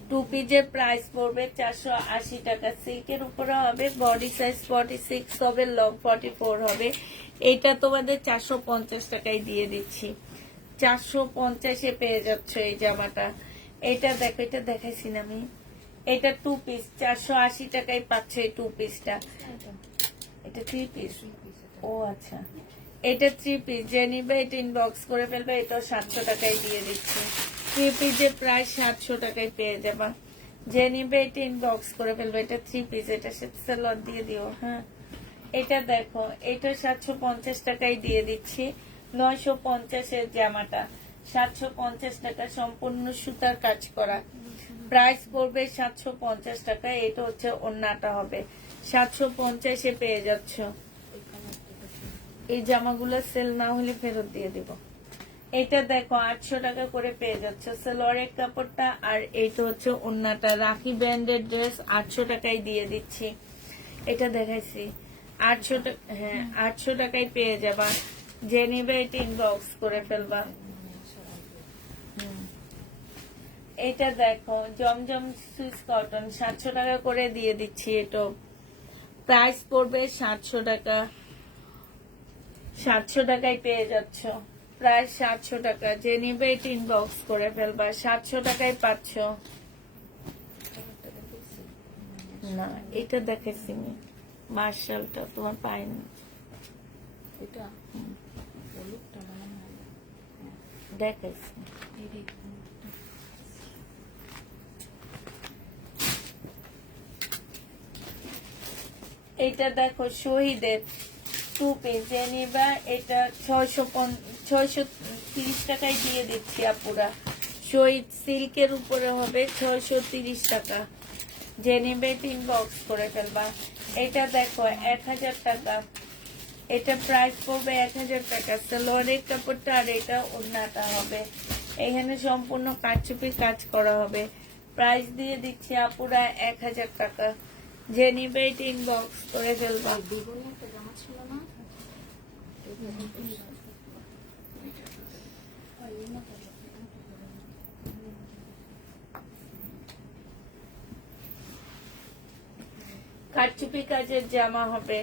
2 পিসের প্রাইস পড়বে 480 টাকা। সিল্কের উপরে হবে, বডি সাইজ 46 হবে, লং 44 হবে। এটা তোমাদের 450 টাকায় দিয়ে দিচ্ছি। 450-এ পেয়ে যাচ্ছ এই জামাটা। এটা দেখো, এটা দেখাইছি না আমি। এটা 2 পিস 480 টাকায় পাচ্ছ এই 2 পিসটা। এটা 3 পিস। ও আচ্ছা, এটা 3 পিস। যে নিবে এটা ইনবক্স করে ফেলবে। এটা 700 টাকায় দিয়ে দিচ্ছি। থ্রি পিসের প্রায় 700 টাকায় পেয়ে যাবা। যে নিবে এটা ইনবক্স করে ফেলবে। এটা থ্রি পিস, এটা সাথে সালোয়ার দিয়ে দিও। হ্যাঁ, এটা দেখো, এটা 750 টাকায় দিয়ে দিচ্ছি। 950-এর জামাটা 750 টাকা, সম্পূর্ণ সুতার কাজ করা। প্রাইস পড়বে 750 টাকা। এটা হচ্ছে ওড়নাটা হবে 750-এ পেয়ে যাচ্ছ। এই জামাগুলো সেল না হলে ফেরত দিয়ে দিব। এটা দেখো 800 টাকা করে পেয়ে যাচ্ছ সালোয়ারের কাপড়টা। আর এইটা হচ্ছে ওড়নাটা, রাখি ব্র্যান্ডের ড্রেস 800 টাকায় দিয়ে দিচ্ছি। এটা দেখাইছি 800 টাকা। হ্যাঁ, 800 টাকায় পেয়ে যাবা। যে নিবে এটা ইনবক্স করে ফেলবা। এটা দেখো জমজম সুইস কটন 700 টাকা করে দিয়ে দিচ্ছি। এটা প্রাইস পড়বে 700 টাকা। 700 টাকায় পেয়ে যাচ্ছ, প্রায় 700 টাকা। যে নিবে এটা ইনবক্স করে ফেলবা। 700 টাকায় পাচ্ছ। না, এটা দেখেছি মার্শালটা তোমার পাইনি। এটা হলুদটা মনে হয়। দেখাইছি। এটা দেখো শহীদের টু পিস, যে নিবা এটা 630 টাকায় দিয়ে দিচ্ছি আপুরা। শহীদ সিল্কের উপরে হবে 630 টাকা। যে নিবে ইনবক্স করে ফেলবা। এটা দেখো 1000 টাকা। এটা প্রাইস পড়বে 1000 টাকা। সালোয়ারের কাপড়টা আর এটা ওড়নাটা হবে। এখানে সম্পূর্ণ কারচুপি কাজ করা হবে। প্রাইস দিয়ে দিচ্ছি আপুরা 1000 টাকা। যে নিবে ইনবক্স করে ফেলবা। বেগুনি একটা জামা ছিল না? কারচুপি কাজের জামা হবে,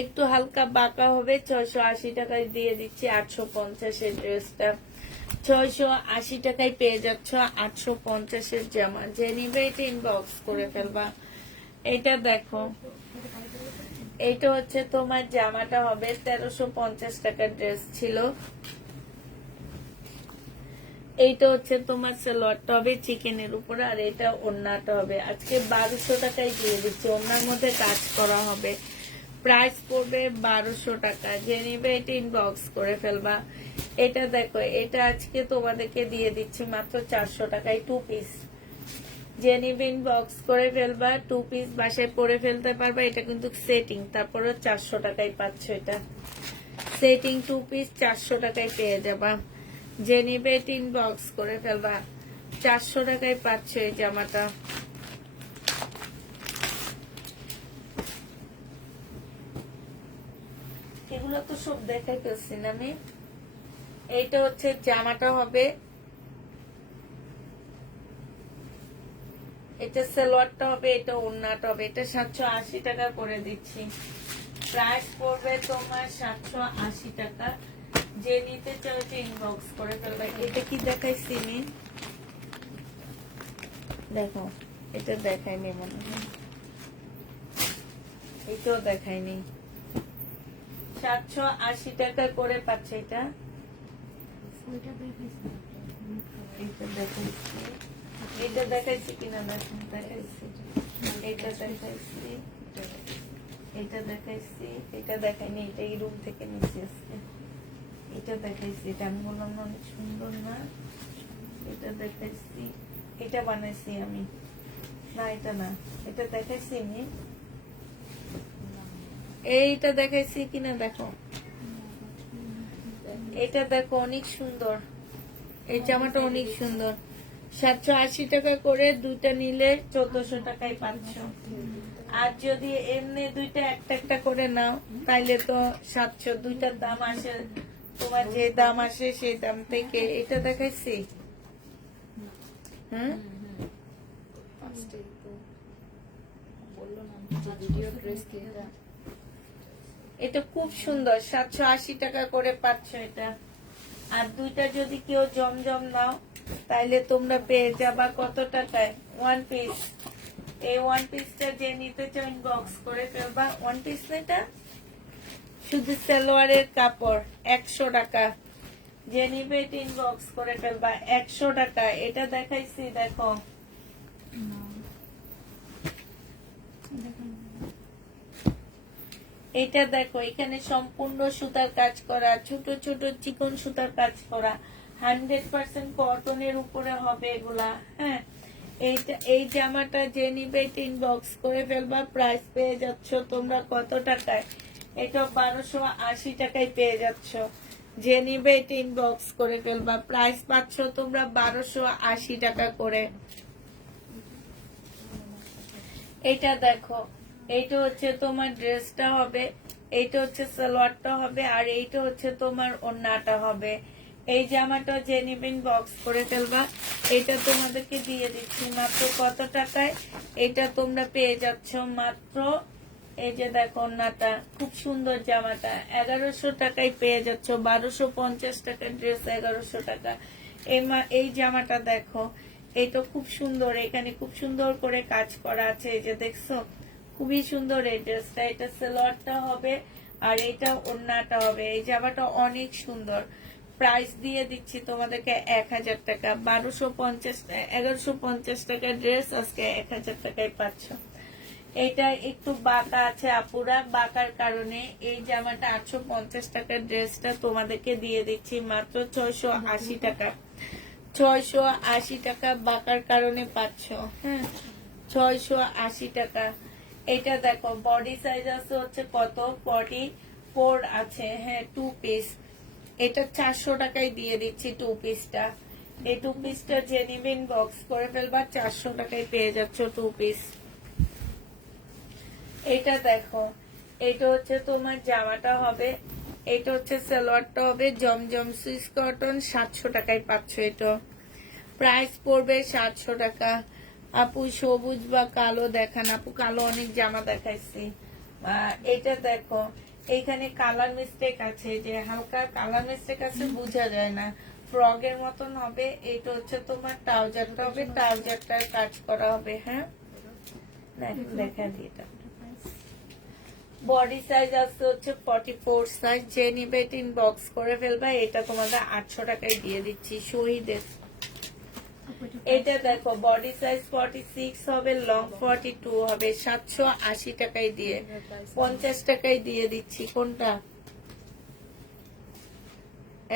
একটু হালকা বাঁকা হবে। 680 টাকায় দিয়ে দিচ্ছি। 850-এর ড্রেসটা 680 টাকায় পেয়ে যাচ্ছ। 850-এর জামা। যে নিবে এটা ইনবক্স করে ফেলবা। এটা দেখো, এইটা হচ্ছে তোমার জামাটা হবে 1350 টাকার ড্রেস ছিল। এইটা হচ্ছে তোমার সালোয়ারটা হবে চিকেনের উপরে, আর এটা ওড়নাটা হবে। আজকে 1200 টাকায় দিয়ে দিচ্ছি। ওড়নার মধ্যে কাজ করা হবে। প্রাইস পড়বে 1200 টাকা। যে নিবে এটা ইনবক্স করে ফেলবা। এটা দেখো, এটা আজকে তোমাদেরকে দিয়ে দিচ্ছি মাত্র 400 টাকায় টু পিস। যে নিবে ইনবক্স করে ফেলবা। টু পিস বাসায় পরে ফেলতে পারবা। এটা কিন্তু সেটিং, তারপরে 400 টাকায় পাচ্ছ। এটা সেটিং টু পিস 400 টাকায় পেয়ে যাবা। যে নিবে ইনবক্স করে ফেলবা। 400 টাকায় পাচ্ছ এই জামাটা। এগুলো তো সব দেখাই ফেলছি না আমি। এইটা হচ্ছে জামাটা হবে, এটা সালোয়ারটা হবে, এটা ওড়নাটা হবে। এটা 780 টাকা করে দিচ্ছি। প্রাইস পড়বে তোমার 780 টাকা। যে নিতে চাও ইনবক্স করে ফেলবে। এটা কি দেখাইছি নি? দেখো, এটা দেখাইনি মনে হয়। এটাও দেখাইনি। 780 টাকা করে পাচ্ছে এটা। ওইটা দেখিস না। এটা দেখাইছি, এটা দেখাইছি কিনা দেখুন। দেখাইছি, এটা দেখাইছি, এটা দেখাইছি, এটা দেখাইনি। এটা এই রুম থেকে নিচ্ছি আজকে। এটা দেখাইছি, এটা আমি বললাম না অনেক সুন্দর না। এটা দেখাইছি, এটা বানাইছি আমি। না, এটা না, এটা দেখাইছি আমি। এইটা দেখাইছি কিনা দেখো। এটা দেখো, অনেক সুন্দর। এই জামাটা অনেক সুন্দর। 780 টাকা করে দুইটা নিলে 1400 টাকায় পাচ্ছ। আর যদি এমনি দুইটা একটা একটা করে নাও তাইলে তো 700। দুইটার দাম আসে তোমার, যে দাম আসে সেই দাম থেকে। এটা দেখাইছি। হ্যাঁ, বললো না ভিডিও ড্রেস কি এটা? এটা খুব সুন্দর। 780 টাকা করে পাচ্ছ এটা। আর দুইটা যদি কেউ জমজম নাও তাইলে তোমরা পেয়ে যাবা কত টাকায়? One piece. এই ওয়ান পিসটা যে নিতে চাও ইনবক্স করে ফেলবা। ওয়ান পিস না, এটা শুধু সালোয়ারের কাপড় 100 টাকা। যে নিবে ইনবক্স করে ফেলবা। 100 টাকা। এটা দেখাইছি, দেখো না দেখুন এটা দেখো, এখানে সম্পূর্ণ সুতার কাজ করা, ছোট ছোট চিকন সুতার কাজ করা, 100% কটনের উপরে হবে এগুলা। হ্যাঁ, এই জামাটা যে নিবে ইনবক্স করে ফেলবা। প্রাইস পেয়ে যাচ্ছ তোমরা কত টাকায়? এটা 1280 টাকায় পেয়ে যাচ্ছ। যে নিবে ইনবক্স করে ফেলবা। প্রাইস পাচ্ছ তোমরা 1280 টাকা করে। এটা দেখো, এইটা হচ্ছে তোমার ড্রেসটা হবে, এইটা হচ্ছে সালোয়ারটা হবে, আর এইটা হচ্ছে তোমার ওড়নাটা হবে। এই জামাটা যে নিবেন বক্স করে ফেলবা। এটা তোমাদেরকে দিয়ে দিচ্ছি মাত্র কত টাকায়? এটা তোমরা পেয়ে যাচ্ছ মাত্র, এই যে দেখো ওড়নাটা, খুব সুন্দর জামাটা 1100 টাকায় পেয়ে যাচ্ছ। 1250 টাকার ড্রেস 1100 টাকা। এই জামাটা দেখো, এটা খুব সুন্দর, এখানে খুব সুন্দর করে কাজ করা আছে, এই যে দেখছো, খুবই সুন্দর এই ড্রেসটা। এটা সালোয়ারটা হবে আর এটা ওড়নাটা হবে। এই জামাটা অনেক সুন্দর। প্রাইস দিয়ে দিচ্ছি তোমাদেরকে 1000 টাকা। 1150 টাকার ড্রেস আজকে 1000 টাকায় পাচ্ছ। এটা একটু বাঁকা আছে আপুরা, বাঁকার কারণে এই জামাটা 850 টাকার ড্রেসটা তোমাদেরকে দিয়ে দিচ্ছি মাত্র 680 টাকা। 680 টাকা বাঁকার কারণে পাচ্ছ। হ্যাঁ, 680 টাকা। এটা দেখো, বডি সাইজ আছে হচ্ছে কত, 44 আছে। হ্যাঁ, 2 পিস। এটা 400 টাকায় দিয়ে দিচ্ছি 2 পিসটা। এই 2 পিসটা যে নিবেন বক্স করে ফেলবা, 400 টাকায় পেয়ে যাচ্ছ 2 পিস। এটা দেখো, এটা হচ্ছে তোমার জামাটা হবে, এটা হচ্ছে সালোয়ারটা হবে, জমজম সুইস কটন, 700 টাকায় পাচ্ছ। এটা প্রাইস পড়বে 700 টাকা। আপু সবুজ বা কালো দেখান। আপু কালো অনেক জামা দেখাইছি। এটা দেখো, এইখানে কালার মিস্টেক আছে, যে হালকা কালার মিস্টেক আছে, বোঝা যায় না, ফ্রগের মতন হবে। এটা হচ্ছে তোমার ট্রাউজারটা হবে, ট্রাউজারটার কাজ করা হবে। হ্যাঁ, দেখা দিই এটা। বডি সাইজ আসছে হচ্ছে 44 সাইজ। যে নিবে ইনবক্স করে ফেলবা। এটা তোমাদের 800 টাকায় দিয়ে দিচ্ছি। শহীদের এটা দেখো, বডি সাইজ 46 হবে, লং 42 হবে, 780 টাকায় দিয়ে 50 টাকায় দিয়ে দিচ্ছি। কোনটা?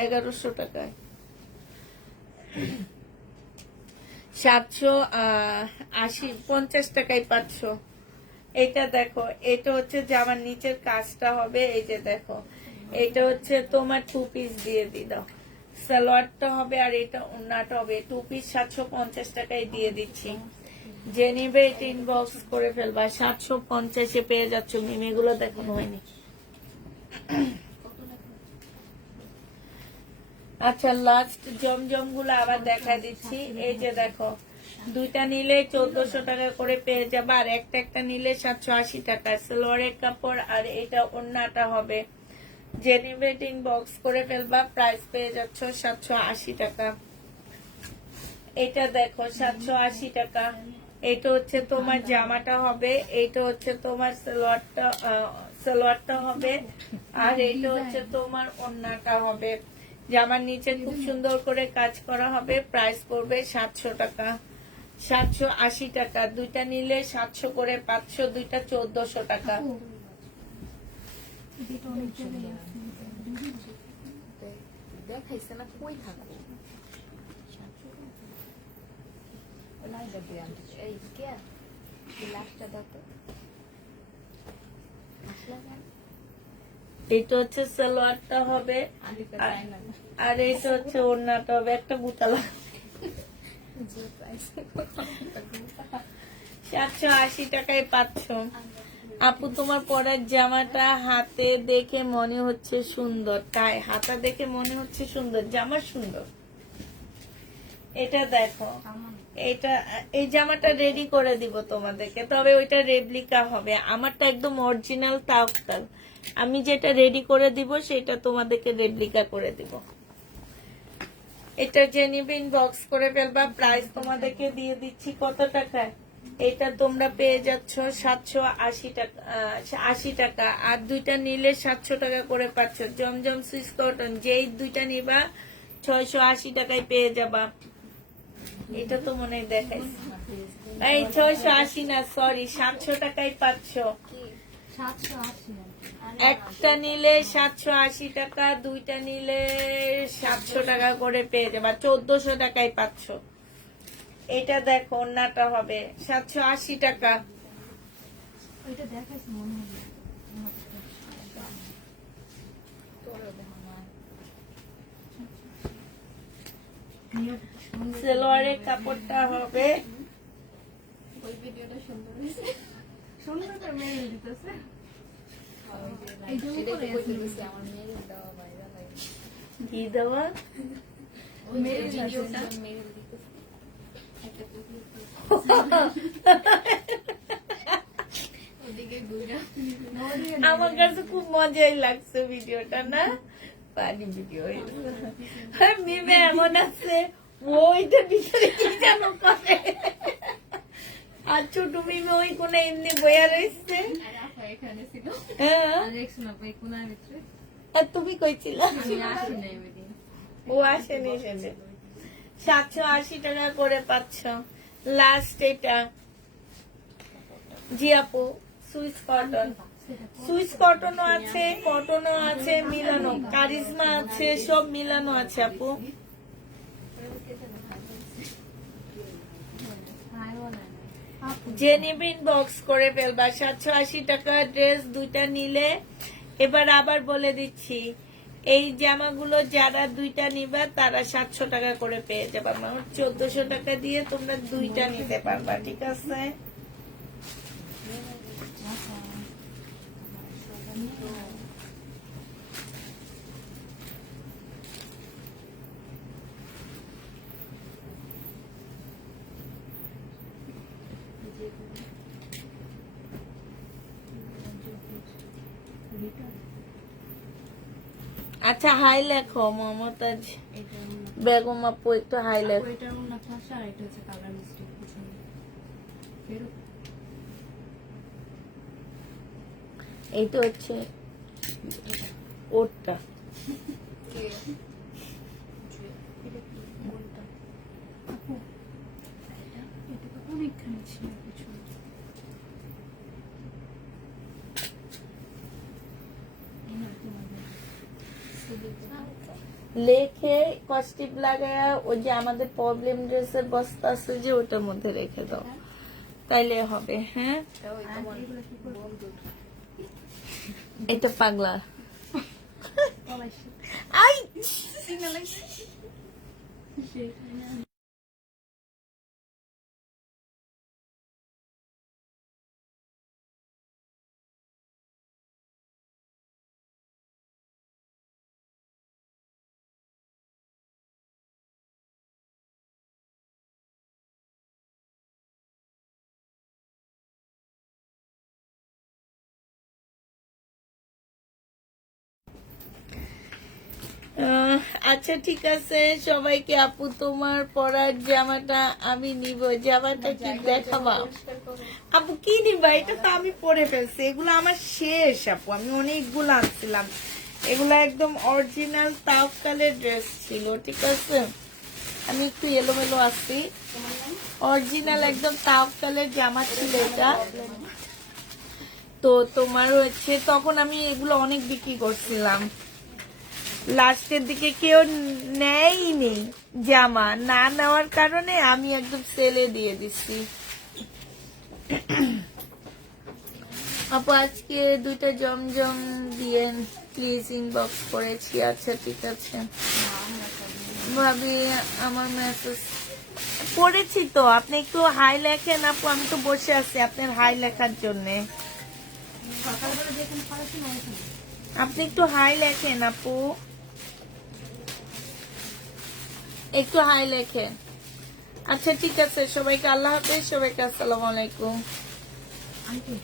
1100 টাকায় 780, 50 টাকায় পাচ্ছ। এটা দেখো, এটা হচ্ছে জামার নিচের কাজটা হবে, এই যে দেখো, এটা হচ্ছে তোমার 2 পিস দিয়ে দাও। সালোয়ারটা হবে আর এটা ওড়নাটা হবে। 2 পিস 750 টাকায় দিয়ে দিচ্ছি। যে নিবে এটা ইনবক্স করে ফেলবা। 750-এ পেয়ে যাচ্ছ। মিমিগুলো দেখানো হয়নি। আচ্ছা, লাস্ট জমজম গুলো আবার দেখা দিচ্ছি। এই যে দেখো, দুইটা নিলে 1400 টাকা করে পেয়ে যাবে, আর একটা একটা নিলে 780 টাকা। সালোয়ারের কাপড় আর এটা ওড়নাটা হবে। যে নিবে ইনবক্স করে ফেলবা। প্রাইস পেয়ে যাচ্ছ 780 টাকা। এটা দেখো, 780 টাকা। এটা হচ্ছে তোমার জামাটা হবে, এটা হচ্ছে তোমার সালোয়ারটা হবে, আর এটা হচ্ছে তোমার ওড়নাটা হবে। জামার নিচে খুব সুন্দর করে কাজ করা হবে। প্রাইস পড়বে 700 টাকা। 780 টাকা। দুইটা নিলে 700 করে পাচ্ছ, দুইটা 1400 টাকা। এটা অনেক জায়গায় আছে। দেখাইছে না, কই থাকো ওলাই যাবে। এই কে লাস্টটা দেখো আসলে এটা হচ্ছে সালোয়ারটা হবে, আমি তো আর- চাই না আর এটা হচ্ছে ওড়নাটা হবে। একটা বুতালা। যে প্রাইস 780 টাকায় পাচ্ছ। আপু তোমার পরার জামাটা হাতে দেখে মনে হচ্ছে সুন্দর, তাই হাতা দেখে মনে হচ্ছে সুন্দর, জামা সুন্দর। এটা দেখো, এই জামাটা রেডি করে দিব তোমাদেরকে, তবে ওইটা রেপ্লিকা হবে। আমারটা একদম অরিজিনাল তাওয়াক্কাল। আমি যেটা রেডি করে দিব সেটা তোমাদেরকে রেপ্লিকা করে দিব। এটা যে নিবে ইনবক্স করে ফেলবা। প্রাইস তোমাদেরকে দিয়ে দিচ্ছি কত টাকায়? এটা তোমরা পেয়ে যাচ্ছ 780 টাকা, 80 টাকা। আর দুইটা নিলে 700 টাকা করে পাচ্ছ। জমজম সুইস কটন, যেই দুইটা নিবা 680 টাকায় পেয়ে যাবা। এটা তো মনে হয় দেখাইছি। এই 680 না, সরি, 700 টাকায় পাচ্ছ। 780 একটা নিলে 780 টাকা, দুইটা নিলে 700 টাকা করে পেয়ে যাবা, 1400 টাকায় পাচ্ছ। এটা দেখো, ওন্নাটা হবে 780 টাকা। ওইটা দেখাইছে মনে হয়। সেলোয়ারের কাপড়টা হবে ওই ভিডিওটা সুন্দর হয়েছে। সুন্দর করে মেরে দিতেছে। এই জন্য করে আমার মেয়ের দেওয়া ভাইরাল লাগে। কি দেওয়া, ওই ভিডিওটা মেরে দিতেছে একটা কুকুর ওদিকে ঘুরে আমার কাছে খুব মজাই লাগছে ভিডিওটা, না পানি ভিডিও। আর মিমে এমন আছে, ওইটা ভিতরে কি যেন করে। আর ছোট মিমে ওই কোনে এমনি বইয়া রয়েছে। আর আপা এখানে ছিল। হ্যাঁ, আর দেখছো না ভাই কোনার ভিতরে আর তুমি কইছিল আমি আসি নাই ওই দিন। ও আসেনি সেদিন। 780 টাকা করে পাচ্ছ। লাস্ট এটা, জি আপু, সুইস কটন। সুইস কটনও আছে, কটনও আছে, মিলানো কারিজমা আছে, সব মিলানো আছে আপু। হাইও না আপু যে নিবেন বক্স করে ফেলবা। 780 টাকা ড্রেস দুইটা নিলে। এবার আবার বলে দিচ্ছি, এই জামাগুলো যারা দুইটা নিবা তারা 700 টাকা করে পেয়ে যাবা। মানে 1400 টাকা দিয়ে তোমরা দুইটা নিতে পারবা, ঠিক আছে? আচ্ছা, হাই লেখো মমতাজ বেগম আপু, একটু হাই লেখো। ওইটার মনে ফাঁসা আর এটা হচ্ছে কালার মিস্টেক পিছনে বেরো এইটা হচ্ছে ওরটা। আপু এটা এটা তো অনেকখানি ছিল পিছনে এই না তোমাদের লেখে কস্টিপ লাগায়া ওই যে আমাদের প্রবলেম ড্রেসের বস্তা আছে যে ওটার মধ্যে রেখে দাও, তাইলে হবে। হ্যাঁ, আর এগুলো কি করবো এটা পাগলা। পলাইছি আই সিগন্যাল আইছে সেটা না আচ্ছা ঠিক আছে সবাইকে। আপু তোমার পরার জামাটা আমি নিব, জামাটা কি দেখাবা? আপু কি নিবা? এটা তো আমি পরে ফেলছি, এগুলো আমার শেষ আপু, আমি অনেকগুলো আনছিলাম। এগুলো একদম অরিজিনাল তাওকালের ড্রেস ছিল, ঠিক আছে? আমি একটু এলোমেলো আছি। অরিজিনাল একদম তাওকালের জামা ছিল এটা। তো তোমার হচ্ছে তখন আমি এগুলো অনেক বিক্রি করছিলাম, লাস্টের দিকে কেউ নেয়নি জামা, না নেওয়ার কারণে আমি একদম সেলে দিয়ে দিচ্ছি। আপু আজকে দুইটা জমজম দিয়ে প্লিজ ইনবক্স করেছি। আচ্ছা ঠিক আছে ভাবি, আমার মেসেজ পড়েছি তো। আপনি একটু হাই লেখেন আপু, আমি তো বসে আছি আপনার হাই লেখার জন্যে। সকালবেলা যেখানে পড়াশোনা হয়েছিল আপনি একটু হাই লেখেন আপু, একটু হাই লেখেন। আচ্ছা ঠিক আছে, সবাইকে আল্লাহ হাফেজ, সবাইকে আসসালামু আলাইকুম। আন্টি